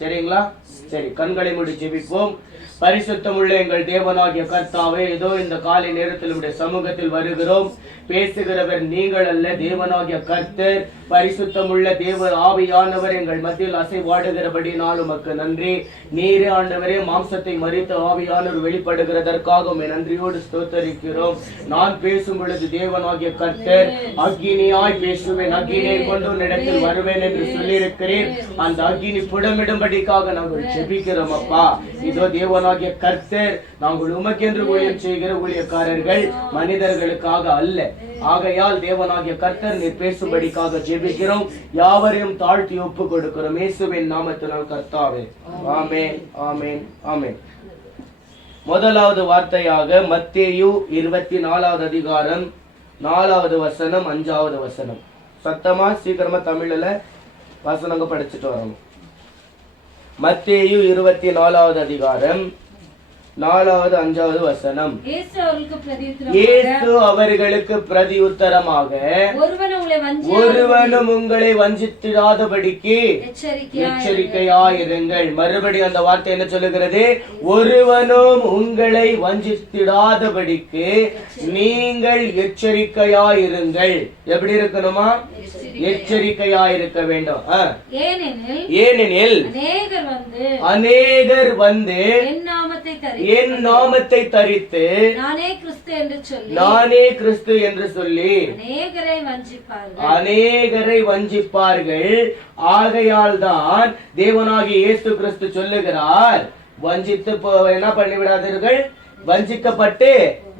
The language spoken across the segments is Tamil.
சரிங்களா? சரி, கண்களை மூடி ஜெபிப்போம். பரிசுத்தமுள்ள எங்கள் தேவனாகிய கர்த்தாவே, இதோ இந்த காலை நேரத்தில் உடைய சமூகத்தில் வருகிறோம். பேசுகிறவர் நீங்கள் அல்ல, தேவனாகிய கர்த்தர். பரிசுத்தமுள்ள தேவ ஆவியானவர் எங்கள் மத்தியில் அசைவாடுகிறபடினால் உமக்கு நன்றி. நீரே ஆண்டவரே மாம்சத்தை மறித்த ஆவியானவர் வெளிப்படுகிறதற்காக நன்றியோடு ஸ்தோத்தரிக்கிறோம். நான் பேசும் பொழுது தேவனாகிய கர்த்தர் அக்கினியாய் பேசுவேன், அக்கினியை கொண்டு உன்னிடத்தில் வருவேன் என்று சொல்லியிருக்கிறேன். அந்த அக்கினி புடமிடும்படிக்காக நாங்கள் ஜெபிக்கிறோம் அப்பா. இதோ தேவனாகிய கர்த்தர், நாங்கள் உமக்கென்று ஊழியம் செய்கிற ஊழியக்காரர்கள், மனிதர்களுக்காக அல்ல. ஆகையால் தேவனாகிய கர்த்தர் நீர் பேசும்படிக்காக ஜெபிக்கிறோம். யாவரையும் தாழ்த்தி ஒப்பு கொடுக்கிறோம் இயேசுவின் நாமத்தினால் கர்த்தாவே. ஆமென், ஆமென், ஆமென். முதலாவது வார்த்தையாக மத்தேயு 24வது அதிகாரம் 4வது வசனம் 5வது வசனம். சத்தமா சீக்கிரமா தமிழ்ல வசனங்க படிச்சுட்டு வரணும். மத்தேயு 24வது அதிகாரம் 4வது 5வது வசனம். இயேசு அவர்களுக்கு பிரதியுத்தரமாக, ஒருவனும் உங்களை வஞ்சித்திடாதபடிக்கு எச்சரிக்கையாயிருங்கள். மறுபடியும் அந்த வார்த்தை என்ன சொல்லுகிறது? ஒருவனும் உங்களை வஞ்சித்திடாதபடிக்கு நீங்கள் எச்சரிக்கையாயிருங்கள். எப்படி இருக்கணுமா? எச்சரிக்கையாயிருக்க வேண்டும். ஏனெனில் அநேகர் வந்து என் நாமத்தை தரித்து நானே கிறிஸ்து என்று சொல்லி அநேகரை வஞ்சிப்பார்கள். ஆகையால் தான் தேவனாகிய இயேசு கிறிஸ்து சொல்லுகிறார், வஞ்சித்து என்ன பண்ணி விடாதீர்கள், வஞ்சிக்கப்பட்டு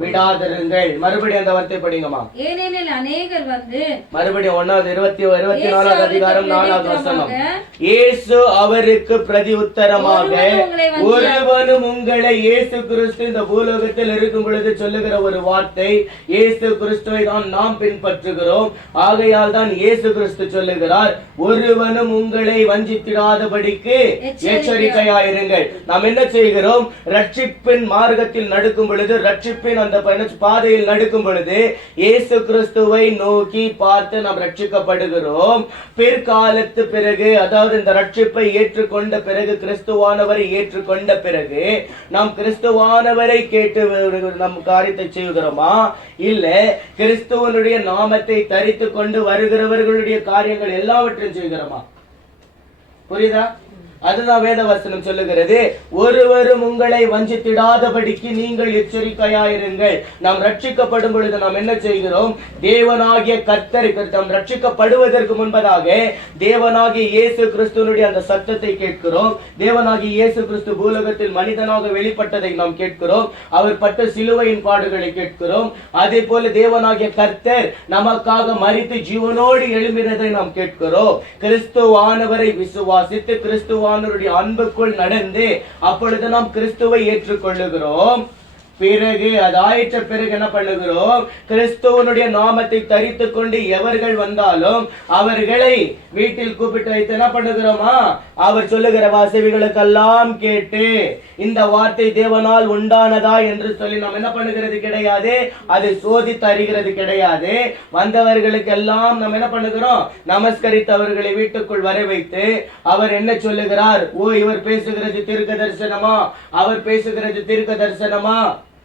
விடாதிருங்கள். மறுபடியும் அந்த வார்த்தை படிங்கம்மா. ஏனெனில் அநேகர் வந்து, மறுபடியும் 24வது அதிகாரம் 4வது வசனம். இயேசு அவருக்கு பிரதியுத்தரமாக, ஒருவனும் உங்களை, இயேசு கிறிஸ்து இந்த பூலோகத்தில் இருக்கும் பொழுது சொல்லுகிற ஒரு வார்த்தை, இயேசு கிறிஸ்துவை தான் நாம் பின்பற்றுகிறோம். ஆகையால் தான் இயேசு கிறிஸ்து சொல்லுகிறார், ஒருவனும் உங்களை வஞ்சித்திடாதபடிக்கு எச்சரிக்கையாயிருங்கள். நாம் என்ன செய்கிறோம்? ரட்சிப்பின் மார்க்கத்தில் நடக்கும் பொழுது, ரட்சிப்பின் அந்த பாதையில் நடக்கும் பொழுது இயேசு கிறிஸ்துவை நோக்கி பார்த்து நாம் ரட்சிக்கப்படுகிறோம். பிற்காலத்து பிறகு, அதாவது இந்த ரட்சிப்பை ஏற்றுக்கொண்ட பிறகு, கிறிஸ்துவானவரை ஏற்றுக்கொண்ட பிறகு நாம் கிறிஸ்துவானவரை கேட்டு நம் காரியத்தை செய்கிறோமா? இல்ல கிறிஸ்துவனுடைய நாமத்தை தரித்து கொண்டு வருகிறவர்களுடைய காரியங்கள் எல்லாவற்றையும் செய்கிறோமா? புரியுதா? அதுதான் வேதவசனம் சொல்லுகிறது. ஒருவரும் உங்களை வஞ்சித்திடாதபடிக்கு நீங்கள் எச்சரிக்கையாயிருங்கள். நாம் ரட்சிக்கப்படும் பொழுது நாம் என்ன செய்கிறோம்? தேவனாகிய கர்த்தருக்கு, நாம் ரட்சிக்கப்படுவதற்கு முன்பதாக தேவனாகிய இயேசு கிறிஸ்துவனுடைய அந்த சத்தத்தை கேட்கிறோம். தேவனாகிய இயேசு கிறிஸ்து பூலோகத்தில் மனிதனாக வெளிப்பட்டதை நாம் கேட்கிறோம். அவர் பட்ட சிலுவையின் பாடுகளை கேட்கிறோம். அதே போல தேவனாகிய கர்த்தர் நமக்காக மரித்து ஜீவனோடு எழும்பினதை நாம் கேட்கிறோம். கிறிஸ்துவானவரை விசுவாசித்து கிறிஸ்துவ அன்புக்குள் நடந்து அப்பொழுது நாம் கிறிஸ்துவை ஏற்றுக்கொள்ளுகிறோம். பிறகு அதாயிற்ற பிறகு என்ன பண்ணுகிறோம்? கிறிஸ்துவனுடைய நாமத்தை தரித்து கொண்டு எவர்கள் வந்தாலும் அவர்களை வீட்டில் கூப்பிட்டு வைத்து என்ன பண்ணுகிறோமா? அவர் சொல்லுகிற வாசவிகளுக்கெல்லாம் கேட்டு இந்த வார்த்தை தேவனால் உண்டானதா என்று சொல்லி நாம் என்ன பண்ணுகிறது கிடையாது. அது சோதித்து அறிகிறது கிடையாது. வந்தவர்களுக்கெல்லாம் நாம் என்ன பண்ணுகிறோம்? நமஸ்கரித்து அவர்களை வீட்டுக்குள் வர வைத்து அவர் என்ன சொல்லுகிறார்? ஓ, இவர் பேசுகிறது தீர்க்க தரிசனமா, அவர் பேசுகிறது தீர்க்க தரிசனமா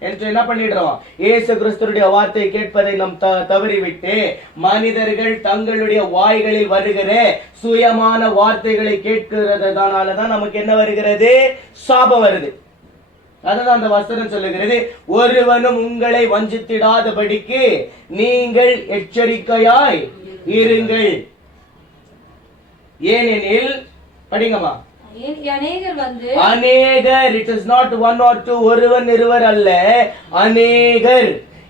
என்று என்ன பண்ணிடுறோம்? இயேசு கிறிஸ்துடைய வார்த்தை கேட்பதை நாம் தவறிவிட்டு மனிதர்கள் தங்களுடைய வாய்களில் வருகிற சுயமான வார்த்தைகளை கேட்கிறதுனாலதான் நமக்கு என்ன வருகிறது? சாபம் வருது. அதுதான் அந்த வசனம் சொல்லுகிறது, ஒருவனும் உங்களை வஞ்சித்திடாதபடிக்கு நீங்கள் எச்சரிக்கையாய் இருங்கள். ஏனெனில் படிங்கம்மா. அநேகர், it is not one or two, ஒருவன் இருவர் அல்ல, அநேகர்.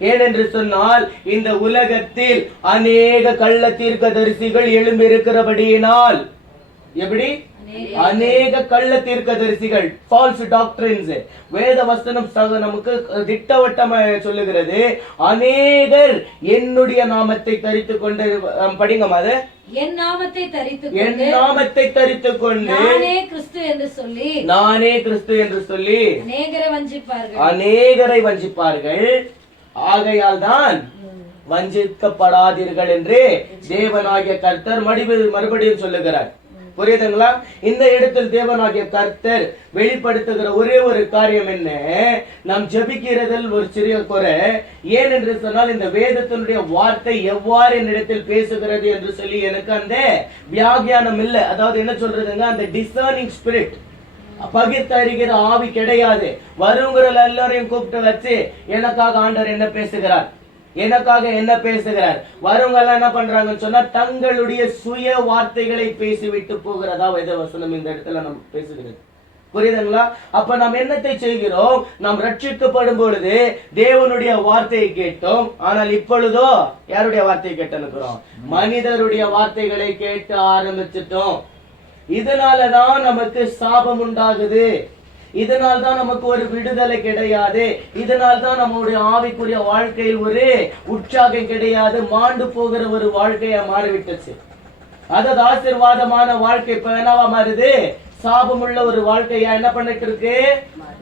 ஏனென்று சொன்னால் இந்த உலகத்தில் அநேக கள்ள தீர்க்கதரிசிகள் எழும்பியிருக்கிறபடியினால், எப்படி? அநேக கள்ள தீர்க்கதரிசிகள், ஃபால்ஸ் டாக்டரின்ஸ். வேத வசனம் நமக்கு திட்டவட்டமா சொல்லுகிறது, அநேகர் என்னுடைய நாமத்தை தரித்து கொண்டு படிங்கம்மா. அது என் நாமத்தை தரித்துக் கொண்டு நானே கிறிஸ்து என்று சொல்லி அநேகரை வஞ்சிப்பார்கள். ஆகையால் தான் வஞ்சிக்கப்படாதீர்கள் என்று தேவனாகிய கர்த்தர் மறுபடியும் சொல்லுகிறார். புரியுதுங்களா? இந்த இடத்தில் தேவனாகிய கர்த்தர் வெளிப்படுத்துகிற ஒரே ஒரு காரியம் என்ன, நாம் ஜெபிக்கிறதில் ஒரு சிறிய குறை. ஏன் என்று சொன்னால், இந்த வேதத்தினுடைய வார்த்தை எவ்வாறு என்னிடத்தில் பேசுகிறது என்று சொல்லி எனக்கு அந்த வியாகியானம் இல்லை. அதாவது என்ன சொல்றதுங்க, அந்த டிசர்னிங் ஸ்பிரிட், பகிர்ந்தறிகிற ஆவி கிடையாது. வருங்கிற எல்லாரையும் கூப்பிட்டு வச்சு எனக்காக ஆண்டவர் என்ன பேசுகிறார், எனக்காக என்ன பேசுகிறார், வரவங்க எல்லாம் என்ன பண்றாங்கன்னு சொன்னா தங்களுடைய சுய வார்த்தைகளை பேசிவிட்டு போகிறதா வேத வசனம் இந்த இடத்துல நம்ம பேசுகிறது. புரியுதுங்களா? அப்ப நாம் என்னத்தை செய்கிறோம், நாம் ரட்சிக்கப்படும் பொழுது தேவனுடைய வார்த்தையை கேட்டோம். ஆனால் இப்பொழுதோ யாருடைய வார்த்தையை கேட்டிருக்கிறோம், மனிதருடைய வார்த்தைகளை கேட்க ஆரம்பிச்சிட்டோம். இதனாலதான் நமக்கு சாபம் உண்டாகுது. இதனால் தான் நமக்கு ஒரு விடுதலை கிடையாது. இதனால் தான் நம்முடைய ஆவிக்குரிய வாழ்க்கையில் ஒரு உற்சாகம் கிடையாது. மாண்டு போகிற ஒரு வாழ்க்கையா மாறிவிட்டுச்சு. அதாவது ஆசீர்வாதமான வாழ்க்கை இப்ப என்னவா மாறுது, சாபமுள்ள ஒரு வாழ்க்கையா என்ன பண்ணிட்டு இருக்கு,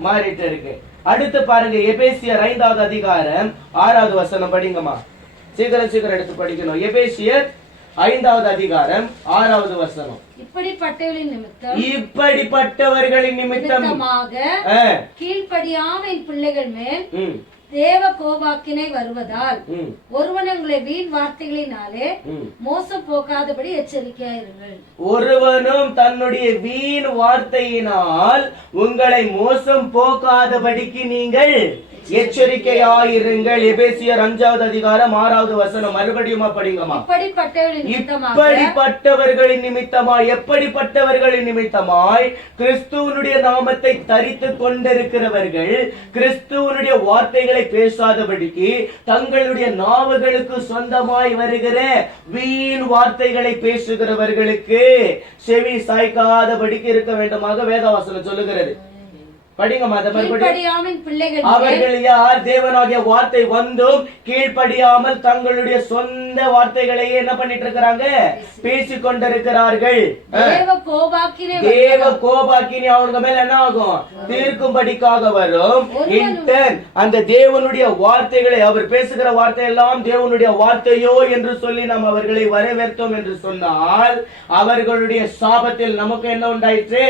மாறிட்டு இருக்கு. அடுத்து பாருங்க, எபேசியர் 5வது அதிகாரம் 6வது வசனம் படிங்கம்மா. சீக்கிரம் எடுத்து படிக்கணும். எபேசியர் 5வது அதிகாரம் 6வது வசனம். இப்படிப்பட்டவர்களின் நிமித்தமாக கீழ்ப்படியாமை பிள்ளைகள் மேல் தேவ கோபாக்கினை வருவதால் ஒருவன் உங்களை வீண் வார்த்தைகளினாலே மோசம் போகாதபடி எச்சரிக்கையாயிருங்கள். ஒருவனும் தன்னுடைய வீண் வார்த்தையினால் உங்களை மோசம் போகாதபடிக்கு நீங்கள் எச்சரிக்கையாயிருங்கள். எபேசியர் 5வது அதிகாரம் 6வது வசனம். மறுபடியும் படிங்கம்மா. இப்படிப்பட்டவர்களின் நிமித்தமாய், எப்படிப்பட்டவர்களின் நிமித்தமாய், கிறிஸ்துவனுடைய நாமத்தை தரித்து கொண்டிருக்கிறவர்கள் கிறிஸ்துவனுடைய வார்த்தைகளை பேசாதபடிக்கு தங்களுடைய நாவுகளுக்கு சொந்தமாய் வருகிற வீண் வார்த்தைகளை பேசுகிறவர்களுக்கு செவி சாய்க்காதபடிக்கு இருக்க வேண்டுமாக வேதவசனம் சொல்லுகிறது. அவர்கள் யார், தேவனாகிய வார்த்தை வந்தும் கீழ்ப்படியாமல் தங்களுடைய சொந்த வார்த்தைகளையே என்ன பண்ணிட்டு இருக்கிறாங்க, பேசிக் கொண்டிருக்கிறார்கள். தேவ கோபாக்கினி அவங்க மேல என்ன ஆகும், தீர்க்கும்படிக்காக வரும். அந்த தேவனுடைய வார்த்தைகளை, அவர் பேசுகிற வார்த்தை எல்லாம் தேவனுடைய வார்த்தையோ என்று சொல்லி நாம் அவர்களை வரவேற்றோம் என்று சொன்னால் அவர்களுடைய சாபத்தில் நமக்கு என்ன உண்டாயிற்று,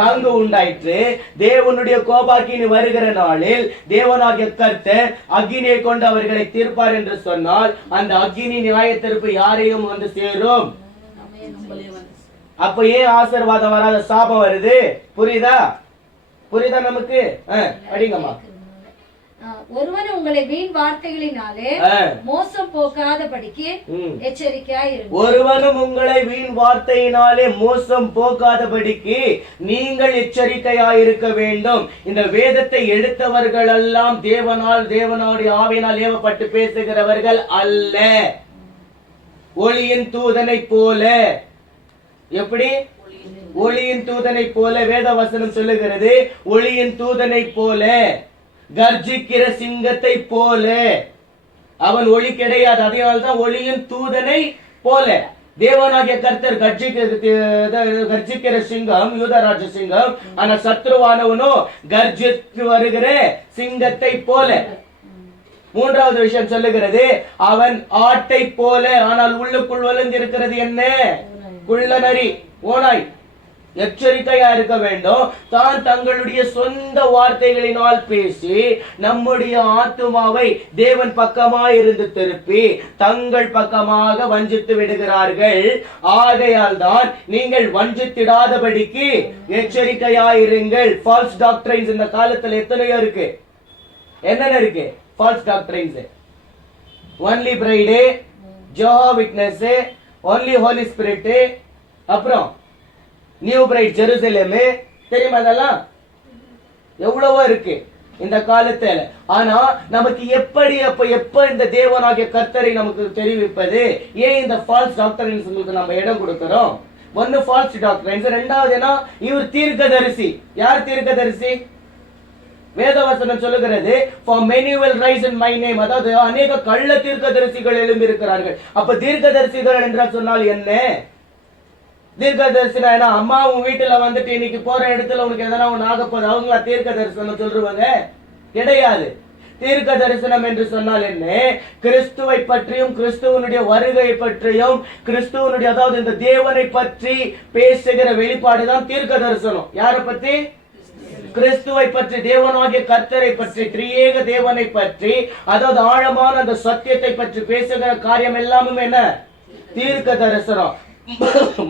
பங்கு உண்டாயிற்று. தேவனுடைய கோபாக்கினி வருகிற நாளில் தேவனாகிய கர்த்தர் அக்கினியை கொண்டு அவர்களை தீர்ப்பார் என்று சொன்னால் அந்த அக்கினி நியாய தீர்ப்பு யாரையும் வந்து சேரும். அப்ப ஏன் ஆசீர்வாதம் வராத சாபம் வருது, புரியுதா? நமக்கு அடிங்கம்மா. ஒருவன் உங்களை வீண் வார்த்தைகளினாலே மோசம் போகாதபடிக்கு எச்சரிக்கையாயிருங்கள். ஒருவனும் உங்களை வீண் வார்த்தையினாலே மோசம் போகாதபடிக்கு நீங்கள் எச்சரிக்கையாயிருக்க வேண்டும். இந்த வேதத்தை எடுத்தவர்கள் எல்லாம் தேவனுடைய ஆவியினால் ஏவப்பட்டு பேசுகிறவர்கள் அல்ல. ஒளியின் தூதனை போல, எப்படி ஒளியின் தூதனை போல வேத வசனம் சொல்லுகிறது. ஒளியின் தூதனை போல, கர்ஜிக்கிற சிங்கத்தை போல. அவன் ஒளி கிடையாது, அதனால்தான் ஒளியின் தூதனை போல. தேவனாகிய கர்த்தர் கர்ஜிக்கிற சிங்கம், யூதராஜ சிங்கம். ஆனா சத்ருவானவனோ கர்ஜித்து வருகிற சிங்கத்தை போல. மூன்றாவது விஷயம் சொல்லுகிறது, அவன் ஆட்டை போல, ஆனால் உள்ளுக்குள் ஒளிந்திருக்கிறது என்ன, குள்ள நரி, ஓனாய். எச்சரிக்கையா இருக்க வேண்டும். தான் தங்களுடைய சொந்த வார்த்தைகளினால் பேசி நம்முடைய ஆத்துமாவை தேவன் பக்கமாய் இருந்து திருப்பி தங்கள் பக்கமாக வஞ்சித்து விடுகிறார்கள். ஆகையால் தான் நீங்கள் வஞ்சித்திடாதபடிக்கு எச்சரிக்கையாயிருங்கள். ஃபால்ஸ் டாக்டரைன்ஸ் இந்த காலத்துல எத்தனையோ இருக்கு. என்னென்ன இருக்கு false doctrines? Only Friday, Jehovah witness, only holy spirit, அப்புறம் நியூ பிரைட் ஜெருசலேம், தெரியுமா? அதெல்லாம் எவ்வளவோ இருக்கு இந்த காலத்துல. ஆனா நமக்கு எப்ப இந்த தேவனாகிய கர்த்தரை நமக்கு தெரிவிப்பது? ஏன் இந்த ஃபால்ஸ் டாக்டரின்ஸ் நம்ம இடம் கொடுக்கிறோம்? ஒன்னு ஃபால்ஸ் டாக்டரின்ஸ், ரெண்டாவது என்ன, இவர் தீர்க்கதரிசி. யார் தீர்க்கதரிசி? வேதவசனம் சொல்லுகிறது, for many will rise in my name. அதாவது அநேக கள்ள தீர்க்கதரிசிகள் எழும்பி இருக்கிறார்கள். அப்ப தீர்க்கதரிசிகள் என்று சொன்னால் என்ன? தீர்க்கதரிசனம் என்ன? அம்மா உன் வீட்டுல வந்துட்டு இன்னைக்கு போற இடத்துல உனக்கு எதனா ஒண்ணு ஆக போகுது, அவங்க தீர்க்க தரிசனம் சொல்றாங்க? கிடையாது. தீர்க்க தரிசனம் என்று சொன்னால் என்ன? கிறிஸ்துவை பற்றியும் கிறிஸ்துவனுடைய வருகை பற்றியும் கிறிஸ்துவனுடைய அதாவது இந்த தேவனை பற்றி பேசுகிற வெளிப்பாடுதான் தீர்க்க தரிசனம். யாரை பத்தி? கிறிஸ்துவை பற்றி, தேவனாகிய கர்த்தரை பற்றி, திரியேக தேவனை பற்றி, அதாவது ஆழமான அந்த சத்தியத்தை பற்றி பேசுகிற காரியம் எல்லாமே என்ன? தீர்க்க தரிசனம்.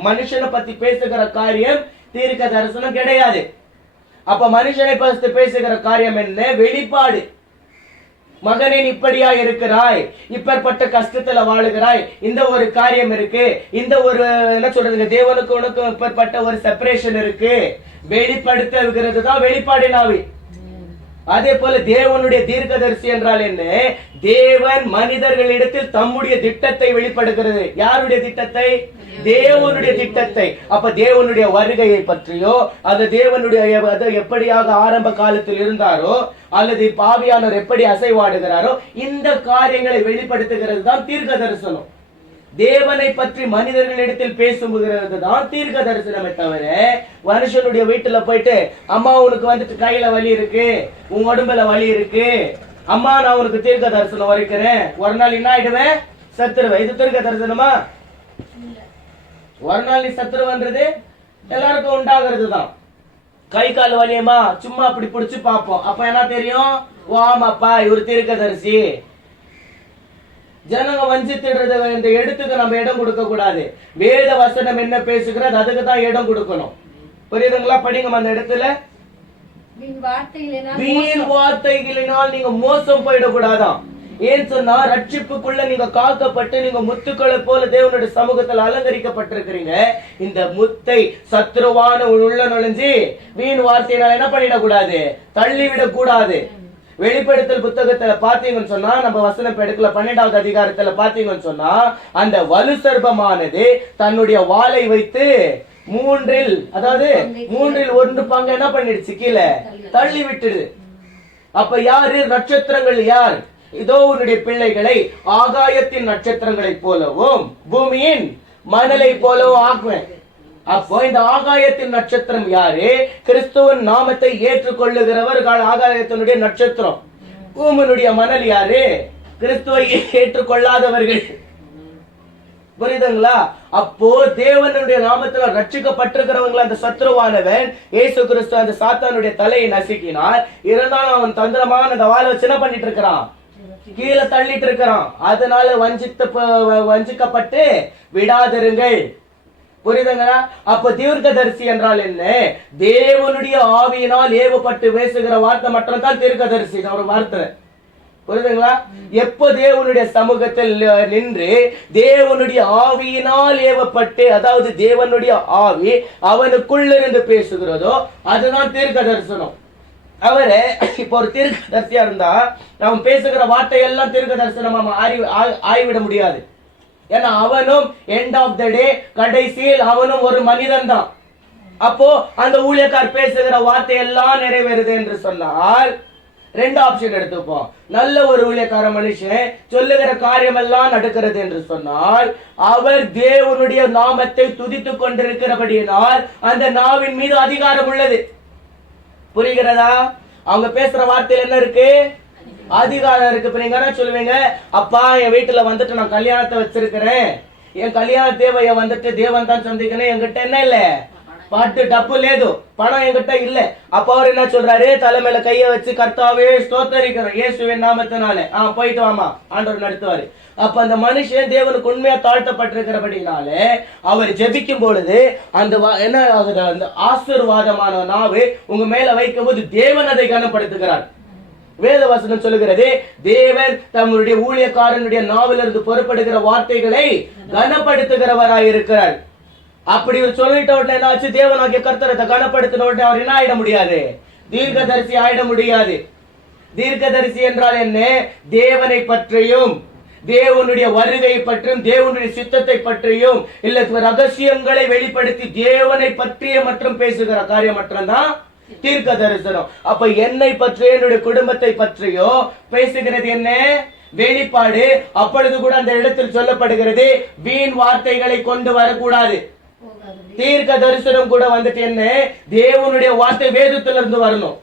மனுஷனை பத்தி பேசுகிற காரியம் தீர்க்க தரிசனம் கிடையாது. அப்ப மனுஷனை பத்தி பேசுகிற காரியம் என்ன? வெளிப்பாடு. மகனே இப்படியா இருக்கிறாய், இப்பேற்பட்ட கஷ்டத்துல வாழுகிறாய், இந்த ஒரு காரியம் இருக்கு, இந்த ஒரு என்ன சொல்றதுங்க, தேவனுக்கு உனக்கு இப்பேற்பட்ட ஒரு செப்பரேஷன் இருக்கு, வெளிப்படுத்துகிறது தான் வெளிப்பாடின் ஆவி. அதே போல தேவனுடைய தீர்க்கதரிசி என்றால் என்ன? தேவன் மனிதர்களிடத்தில் தம்முடைய திட்டத்தை வெளிப்படுகிறது. யாருடைய திட்டத்தை? தேவனுடைய திட்டத்தை. அப்ப தேவனுடைய வருகையை பற்றியோ, அது தேவனுடைய எப்படியாக ஆரம்ப காலத்தில் இருந்தாரோ, அல்லது பாவியானவர் எப்படி அசைவாடுகிறாரோ, இந்த காரியங்களை வெளிப்படுத்துகிறது தான் தீர்க்க தரிசனம். தேவனை பற்றி மனிதர்களிடத்தில் பேசுகிறது தான் தீர்க்க தரிசனமே தவிர, மனுஷனுடைய வீட்டுல போயிட்டு அம்மா உனக்கு வந்துட்டு கையில வலி இருக்கு, உன் உடம்புல வலி இருக்கு, அம்மா நான் உனக்கு தீர்க்க தரிசனம் வரைக்கிறேன், ஒரு நாள் என்ன ஆயிடுவேன்? சத்துருவேன். இது தீர்க்க தரிசனமா? ஒரு நாள் நீ சத்துருவன்றது எல்லாருக்கும் உண்டாகிறது தான். கை கால் வலியமா சும்மா அப்படி பிடிச்சு பார்ப்போம். அப்ப என்ன தெரியும்? ஓ ஆமாப்பா இவர் தீர்க்கதரிசி. ஜனங்க வஞ்சித்துடுறது இந்த இடத்துக்கு நம்ம இடம் கொடுக்க கூடாது. வேத வசனம் என்ன பேசுகிறது அதுக்கு தான் இடம் கொடுக்கணும். புரியுதுங்களா? படிங்க அந்த இடத்துல. வீண் வார்த்தைகளினால் நீங்க மோசம் போயிடக்கூடாதான். ஏன் சொன்னா, ரட்சிப்புக்குள்ள நீங்க காக்கப்பட்டு நீங்க முத்துக்களை போல தேவனுடைய சமூகத்தில் அலங்கரிக்கப்பட்டிருக்கிறீங்க. இந்த முத்தை சத்ருவான உள்ள நுழைஞ்சி வீண் வார்த்தையினால் என்ன பண்ணிடக்கூடாது? தள்ளிவிடக் கூடாது. வெளிப்படுத்தல் புத்தகத்துல பாத்தீங்கன்னு சொன்னா, நம்ம வசனம் எடுக்கல 12வது அதிகாரத்துல பாத்தீங்கன்னு சொன்னா, அந்த வலு சர்ப்பமானது தன்னுடைய வாளை வைத்து மூன்றில் 1 பங்கு என்ன பண்ணிடுச்சு? கீழே தள்ளி விட்டுடு. அப்ப யாரு? நட்சத்திரங்கள் யார்? இதோ உன்னுடைய பிள்ளைகளை ஆகாயத்தின் நட்சத்திரங்களை போலவும் பூமியின் மணலை போலவும் ஆக்குவேன். அப்போ இந்த ஆகாயத்தின் நட்சத்திரம் யாரு? கிறிஸ்துவின் நாமத்தை ஏற்றுக்கொள்ளுகிறவர்கள் ஆகாயத்தினுடைய நட்சத்திரம். பூமியினுடைய மணல் யாரு? கிறிஸ்துவை ஏற்றுக்கொள்ளாதவர்கள். புரியுதுங்களா? அப்போ தேவனுடைய நாமத்தில் ரட்சிக்கப்பட்டிருக்கிறவங்க அந்த சத்ருவானவன் இயேசு கிறிஸ்து அந்த சாத்தானுடைய தலையை நசுக்கினார். இருந்தாலும் அவன் தந்திரமான அந்த வாழை வச்சு என்ன பண்ணிட்டு இருக்கிறான்? கீழே தள்ளிட்டு இருக்கிறான். அதனால வஞ்சிக்கப்பட்டு விடாதிருங்கள். புரியுதுங்களா? அப்ப தீர்க்கதரிசி என்றால் என்ன? தேவனுடைய ஆவியினால் ஏவப்பட்டு பேசுகிற வார்த்தை மட்டும் தான் தீர்க்கதரிசி ஒரு வார்த்தை. புரியுதுங்களா? எப்போ தேவனுடைய சமூகத்தில் நின்று தேவனுடைய ஆவியினால் ஏவப்பட்டு, அதாவது தேவனுடைய ஆவி அவனுக்குள்ள இருந்து பேசுகிறதோ அதுதான் தீர்க்க தரிசனம். அவரு இப்ப ஒரு தீர்க்க தரிசியா இருந்தா அவன் பேசுகிற வார்த்தை எல்லாம் தீர்க்க தரிசனம் ஆய்விட முடியாது. ஏன்னா அவனும் எண்ட் ஆஃப் த டே கடைசியில் அவனும் ஒரு மனிதன் தான். அப்போ அந்த ஊழியக்கார் பேசுகிற வார்த்தை எல்லாம் நிறைவேறுது என்று சொன்னால் 2 ஆப்ஷன் எடுத்துப்போம். நல்ல ஒரு ஊழியக்கார மனுஷன் சொல்லுகிற காரியம் எல்லாம் நடக்கிறது என்று சொன்னால் அவர் தேவனுடைய நாமத்தை துதித்துக் கொண்டிருக்கிறபடியினால் அந்த நாவின் மீது அதிகாரம் உள்ளது. புரிகிறதா? அவங்க பேசுற வார்த்தையில் என்ன இருக்கு? அதிகாரம் இருக்கு. இப்ப நீங்க என்ன சொல்லுவீங்க? அப்பா என் வீட்டுல வந்துட்டு நான் கல்யாணத்தை வச்சிருக்கிறேன், என் கல்யாண தேவைய வந்துட்டு தேவன் தான் சந்திக்கணும், என்கிட்ட என்ன இல்ல பாட்டு டப்பு லேது, பணம் என்கிட்ட இல்ல. அப்ப அவர் என்ன சொல்றாரு? தலைமையில கைய வச்சு கர்த்தாவே ஸ்தோத்தரிக்கிறோம் இயேசுவின் நாமத்தினாலே போயிட்டு வாமா ஆண்டவர் நடத்துவாரு. அப்ப அந்த மனுஷன் தேவனுக்கு உண்மையா தாழ்த்தப்பட்டிருக்கிறபடினாலே அவர் ஜெபிக்கும் பொழுது அந்த என்ன ஆகுது? அந்த ஆசீர்வாதமான நாவு உங்க மேல வைக்கும் போது தேவன் அதை கனப்படுத்துகிறார். வேத வசனம் சொல்லுகிறது, தேவன் தம்முடைய ஊழியக்காரனுடைய நாவிலிருந்து புறப்படுகிற வார்த்தைகளை கனப்படுத்துகிறவராய் இருக்கிறார். அப்படி சொல்லிட்ட உடனே என்னாச்சு? தேவனாகிய கர்த்தரை கனப்படுத்தின உடனே அவர் என்ன ஆயிட முடியாது? தீர்க்கதரிசி ஆயிட முடியாது. தீர்க்கதரிசி என்றால் என்ன? தேவனை பற்றியும் தேவனுடைய வருகை பற்றியும் தேவனுடைய சித்தத்தை பற்றியும் இல்ல ரகசியங்களை வெளிப்படுத்தி தேவனை பற்றிய மற்றும் பேசுகிற காரியம் மற்றும் தான் தீர்க்க தரிசனம். அப்ப என்னை பற்றிய என்னுடைய குடும்பத்தை பற்றியோ பேசுகிறது என்ன? வெளிப்பாடு. அப்பொழுது கூட அந்த இடத்தில் சொல்லப்படுகிறது வீண் வார்த்தைகளை கொண்டு வரக்கூடாது. தீர்க்க தரிசனம் கூட வந்துட்டு என்ன? தேவனுடைய வார்த்தை வேதத்திலிருந்து வரணும்.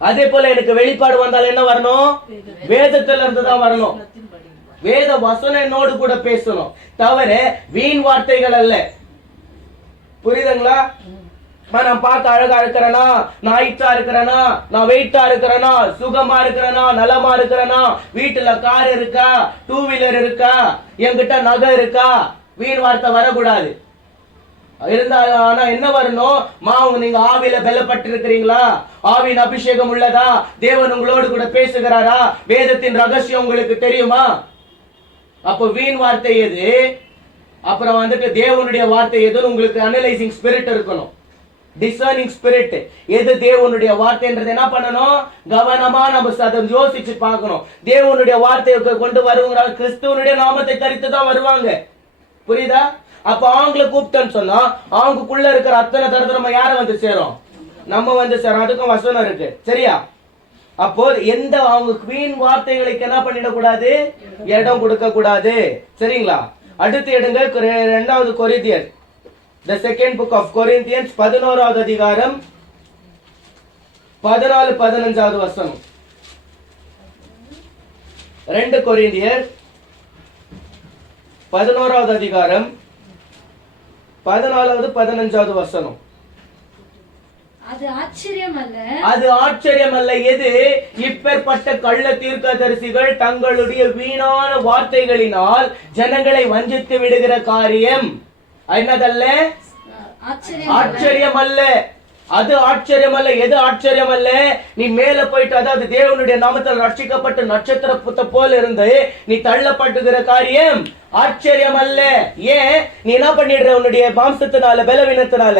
அதே போல எனக்கு வெளிப்பாடு வந்தால் என்ன வரணும்? வேதத்துல இருந்து தான் வரணும். வேத வசனம் என்னோடு கூட பேசணும், தவிர வீண் வார்த்தைகள் அல்ல. புரியுதுங்களா? நான் பார்க்க அழகா இருக்கிறேனா, நான் ஹைட்டா இருக்கிறேனா, நான் வெயிட்டா இருக்கிறேனா, சுகமா இருக்கிறேனா, நலமா இருக்கிறேனா, வீட்டுல கார் இருக்கா, 2 வீலர் இருக்கா, என்கிட்ட நகை இருக்கா, வீண் வார்த்தை வரக்கூடாது. இருந்தாலும் ஆனா என்ன வரணும்? நீங்க ஆவியில பலப்பட்டு இருக்கிறீங்களா? ஆவியின் அபிஷேகம் உள்ளதா? தேவன் உங்களோடு கூட பேசுகிறாரா? வேதத்தின் ரகசியம் உங்களுக்கு தெரியுமா? அப்போ வீண் வார்த்தை எது, அப்புறம் வந்துட்டு தேவனுடைய வார்த்தை எதுன்னு உங்களுக்கு அனலைசிங் ஸ்பிரிட் இருக்கணும், டிசர்னிங் ஸ்பிரிட். எது தேவனுடைய வார்த்தைன்றது என்ன பண்ணணும்? கவனமா நம்ம அதை யோசிச்சு பார்க்கணும். தேவனுடைய வார்த்தையை கொண்டு வருவாங்க, கிறிஸ்துவனுடைய நாமத்தை தரித்து தான் வருவாங்க. புரியுதா? அப்ப அவங்களை கூப்பிட்டேன்னு சொன்னா அவங்களுக்குள்ள இருக்கிற அத்தனை தரத்துல யார வந்து சேரும்? நம்ம வந்து சேரும். அதுக்கும் வசனம் இருக்கு, சரியா? அப்போ எந்த அவங்க வீண் வார்த்தைகளுக்கு என்ன பண்ணிடக்கூடாது? இடம் கொடுக்க கூடாது, சரிங்களா? அடுத்து எடுங்க 2வது கொரிந்தியர், the second book of Corinthians 11வது அதிகாரம் 14-15 வசனம். 2 கொரிந்தியர் 11வது அதிகாரம் 14-15 வசனம். அது ஆச்சரியம் அல்ல, அது ஆச்சரியம் அல்ல. எது? இப்பேற்பட்ட கள்ள தீர்க்கதரிசிகள் தங்களுடைய வீணான வார்த்தைகளினால் ஜனங்களை வஞ்சித்து விடுகிற காரியம் என்னதல்ல? ஆச்சரியம் அல்ல. அது ஆச்சரியம் அல்ல. எது ஆச்சரியம் அல்ல? நீ மேல போயிட்டு, அதாவது தேவனுடைய நாமத்தில் ரட்சிக்கப்பட்ட நட்சத்திரத்தை போல இருந்து நீ தள்ளப்பட்டுகிற காரியம் ஆச்சரியம் அல்ல. ஏன்? நீ என்ன பண்ணிடுற? உன்னுடைய மாம்சத்தினால, பலவீனத்தினால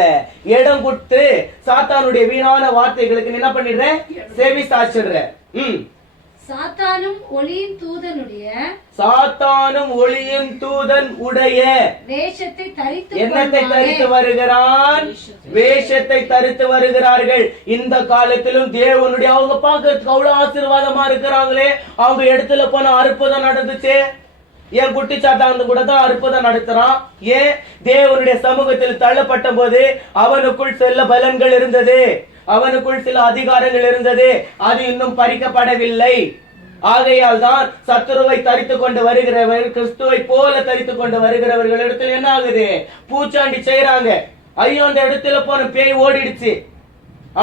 இடம் கொடுத்து சாத்தானுடைய வீணான வார்த்தைகளுக்கு நீ என்ன பண்ணிடுற? செவி சாச்சிடுற. சாத்தானும் ஒளியின் தூதன் உடைய வேஷத்தை தரித்து என்னத்தை தரித்து வருகிறான்? வேஷத்தை தரித்து வருகிறார்கள். இந்த காலத்திலும் தேவனுடைய, அவங்க பார்க்கறதுக்கு அவ்வளவு ஆசீர்வாதமா இருக்கிறாங்களே, அவங்க இடத்துல போன அற்புதம் நடந்துச்சு. என் குட்டி சாத்தான் கூட தான் அற்புதம் நடத்துறான். ஏன்? தேவனுடைய சமூகத்தில் தள்ளப்பட்ட போது அவனுக்குள் சில பலன்கள் இருந்தது, அவனுக்குள் சில அதிகாரங்கள் இருந்தது, அது இன்னும் பறிக்கப்படவில்லை. ஆகையால் தான் சத்துருவை தரித்து கொண்டு வருகிறவர், கிறிஸ்துவை போல தரித்து கொண்டு வருகிறவர்கள் இடத்துல என்ன ஆகுது? பூச்சாண்டி செய்யறாங்க. ஐயோ, அந்த இடத்துல போன பேய் ஓடிடுச்சு,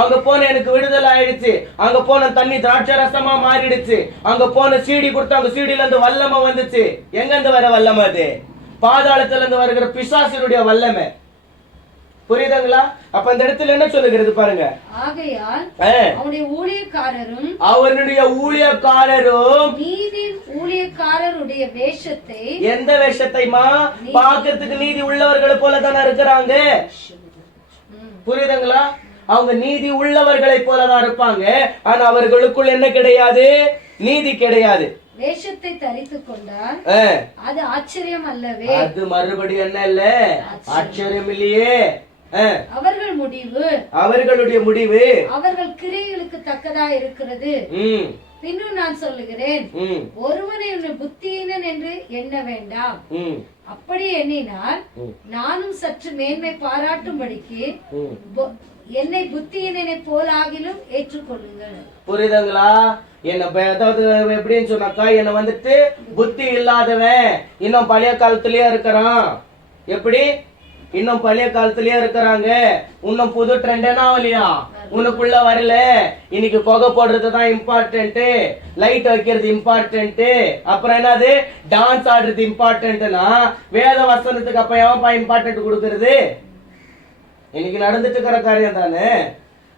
அங்க போன எனக்கு விடுதலை ஆயிடுச்சு, அங்க போன தண்ணி திராட்சை ரசமா மாறிடுச்சு, அங்க போன சீடி கொடுத்தாங்க, சீடில இருந்து வல்லமை வந்துச்சு. எங்க இருந்து வர வல்லமை? அது பாதாளத்துல இருந்து வருகிற பிசாசினுடைய வல்லமை. புரியுதுங்களா? அப்ப அந்த இடத்துல என்ன சொல்லுகிறது பாருங்க. ஆகையால் அவனுடைய ஊழியக்காரரும் நீதி ஊழியக்காரருடைய வேஷத்தை, எந்த வேஷத்தைமா? பார்க்கிறதுக்கு நீதி உள்ளவர்களை போல தானே இருக்கிறாங்க. புரியுதுங்களா? அவங்க நீதி உள்ளவர்களை போலதான் இருப்பாங்க, ஆனா அவர்களுக்குள் என்ன கிடையாது? நீதி கிடையாது. வேஷத்தை தரித்து கொண்டார், அது ஆச்சரியம் அல்லவே. அது மறுபடியும் என்ன இல்ல? ஆச்சரியம் இல்லையே. அவர்களுடைய முடிவு அவர்கள் கிரியைகளுக்கு தக்கதா இருக்கிறது. பின்னும் நான் சொல்லுகிறேன், ஒருவனை புத்தியீனன் என்று எண்ண வேண்டாம். அப்படி எண்ணினால் நானும் சற்று மேன்மை பாராட்டும்படிக்கு என்னை புத்தியீனனை போலாகிலும் ஏற்றுக்கொள்ளுங்கள். புரியுதுங்களா? என்ன அதாவது எப்படின்னு சொன்னாக்கா, என்ன வந்துட்டு புத்தி இல்லாதவன் இன்னும் பழைய காலத்திலேயே இருக்கிறான். எப்படி? இன்னும் பழைய காலத்திலேயே இருக்கிறாங்க. இன்னும் புது ட்ரெண்ட் என்ன ஆகலையா? உனக்குள்ள வரல. இன்னைக்கு புகை போடுறதுதான் இம்பார்ட்டன்ட், லைட் வைக்கிறது இம்பார்ட்டன்ட், அப்புறம் என்னது டான்ஸ் ஆடுறது இம்பார்ட்டன்ட்னா வேத வசனத்துக்கு அப்ப எவன்ப்பா இம்பார்ட்டன்ட் கொடுக்கறது? இன்னைக்கு நடந்துட்டு இருக்கிற காரியம் தானே.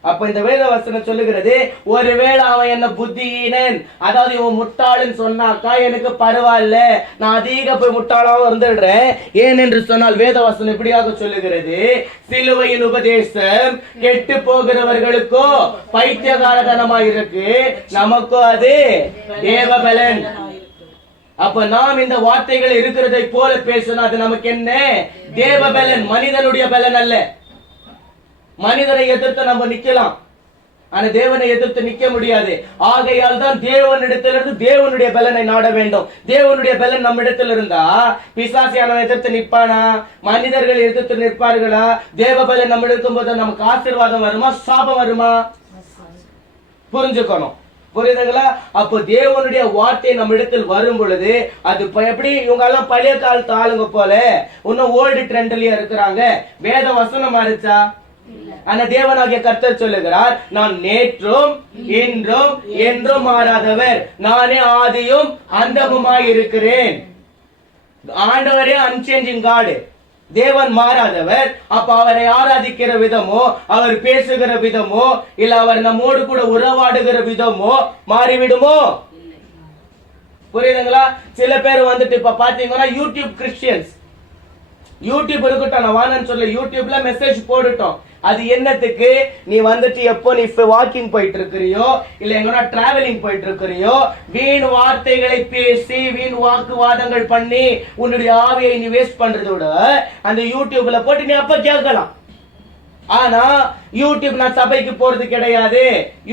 அப்ப இந்த வேத வசனம் சொல்லுகிறது, ஒருவேளை அவன் என்ன புத்தியீனன், அதாவது இவன் முட்டாளுன்னு சொன்னாக்கா எனக்கு பரவாயில்ல, நான் அதிக போய் முட்டாளாவும் இருந்துடுறேன். ஏன் என்று சொன்னால் வேத வசனம் இப்படியாக சொல்லுகிறது, சிலுவையின் உபதேசம் கெட்டு போகிறவர்களுக்கோ பைத்தியகாரதனமா இருக்கு, நமக்கோ அது தேவபலன். அப்ப நாம் இந்த வார்த்தைகள் இருக்கிறதை போல பேசணும். அது நமக்கு என்ன? தேவபலன், மனிதனுடைய பலன் அல்ல. மனிதரை எதிர்த்து நம்ம நிக்கலாம், ஆனா தேவனை எதிர்த்து நிக்க முடியாது. ஆகையால் தான் தேவனிடத்திலிருந்து தேவனுடைய பலனை நாட வேண்டும். தேவனுடைய பலன் நம்ம இடத்துல இருந்தா பிசாசியான எதிர்த்து நிற்பானா? மனிதர்கள் எதிர்த்து நிற்பார்களா? தேவ பலன் நம்ம இருக்கும் போது நமக்கு ஆசீர்வாதம் வருமா? சாபம் வருமா? புரிஞ்சுக்கணும். புரியுதுங்களா? அப்போ தேவனுடைய வார்த்தை நம்ம இடத்தில் வரும் பொழுது அது எப்படி, இவங்க எல்லாம் பழைய காலத்து ஆளுங்க போல இன்னும் ஓல்டு ட்ரெண்ட்லயே இருக்கிறாங்க. வேத வசனம் மாறிச்சா? ஆனா தேவனாகிய கர்த்தர் சொல்லுகிறார், நான் நேற்றும் இன்றும் என்றும் மாறாதவர், நானே ஆதியும் அந்தமுமாய் இருக்கிறேன். ஆண்டவரே அன்சேஞ்சிங் காட், தேவன் மாறாதவர். அப்ப அவரை ஆராதிக்கிற விதமோ, அவர் பேசுகிற விதமோ, இல்ல அவர் நம்மோடு கூட உறவாடுகிற விதமோ மாறிவிடுமோ? புரியுதுங்களா? சில பேர் வந்துட்டு இப்ப பாத்தீங்கன்னா யூடியூப் கிறிஸ்டியன்ஸ், யூடியூப் இருக்கட்டும், நான் வானன்னு சொல்ல, யூடியூப்ல மெசேஜ் போட்டுட்டோம். அது என்னத்துக்கு? நீ வந்துட்டு எப்போ நீ வாக்கிங் போயிட்டு இருக்கிறியோ, இல்ல எங்கன்னா டிராவலிங் போயிட்டு இருக்கிறியோ, வீண் வார்த்தைகளை பேசி வீண் வாக்குவாதங்கள் பண்ணி உன்னுடைய ஆவியை நீ வேஸ்ட் பண்றதை விட அந்த யூடியூப்ல போட்டு நீ அப்ப கேட்கலாம். ஆனா யூடியூப் நான் சபைக்கு போறது கிடையாது,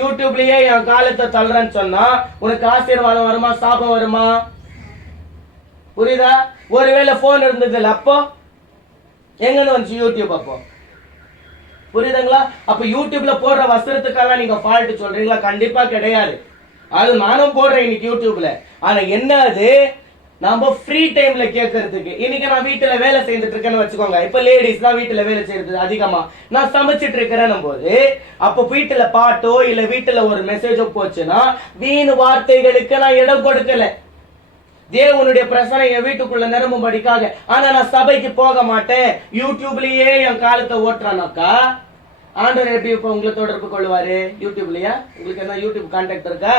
யூடியூப்லயே என் காலத்தை தள்ளுறேன்னு சொன்னா உனக்கு ஆசீர்வாதம் வருமா, சாபம் வருமா? புரியுதா? ஒருவேளை போன் இருந்தது இல்ல, அப்போ எங்கன்னு வந்துச்சு யூடியூப்? அப்போ புரியுதுங்களா? அப்ப யூடியூப்ல போடுற வசனத்துக்கெல்லாம் நீங்க ஃபால்ட் சொல்றீங்களா? கண்டிப்பா கிடையாது. அது நானும் போடுறேன் இன்னைக்கு யூடியூப்ல. ஆனா என்ன, அது நம்ம ஃப்ரீ டைம்ல கேட்கறதுக்கு. இன்னைக்கு நான் வீட்டுல வேலை செய்துட்டு இருக்கேன்னு வச்சுக்கோங்க. இப்ப லேடிஸ் தான் வீட்டுல வேலை செய்யறது அதிகமா. நான் சமைச்சிட்டு இருக்கிறேன் போது அப்ப வீட்டுல பாட்டோ இல்ல வீட்டுல ஒரு மெசேஜோ போச்சுன்னா வீண் வார்த்தைகளுக்கு நான் இடம் கொடுக்கல. தேவனுடைய பிரசனை என் வீட்டுக்குள்ள நிரம்பும்படிக்காக. ஆனா நான் சபைக்கு போக மாட்டேன், யூடியூப்லயே என் காலத்தை ஓட்டுறானாக்கா ஆண்டவர் எப்படி இப்ப உங்களை தொடர்பு கொள்வாரு? யூடியூப்லயா? உங்களுக்கு என்ன யூடியூப் கான்டாக்ட் இருக்கா?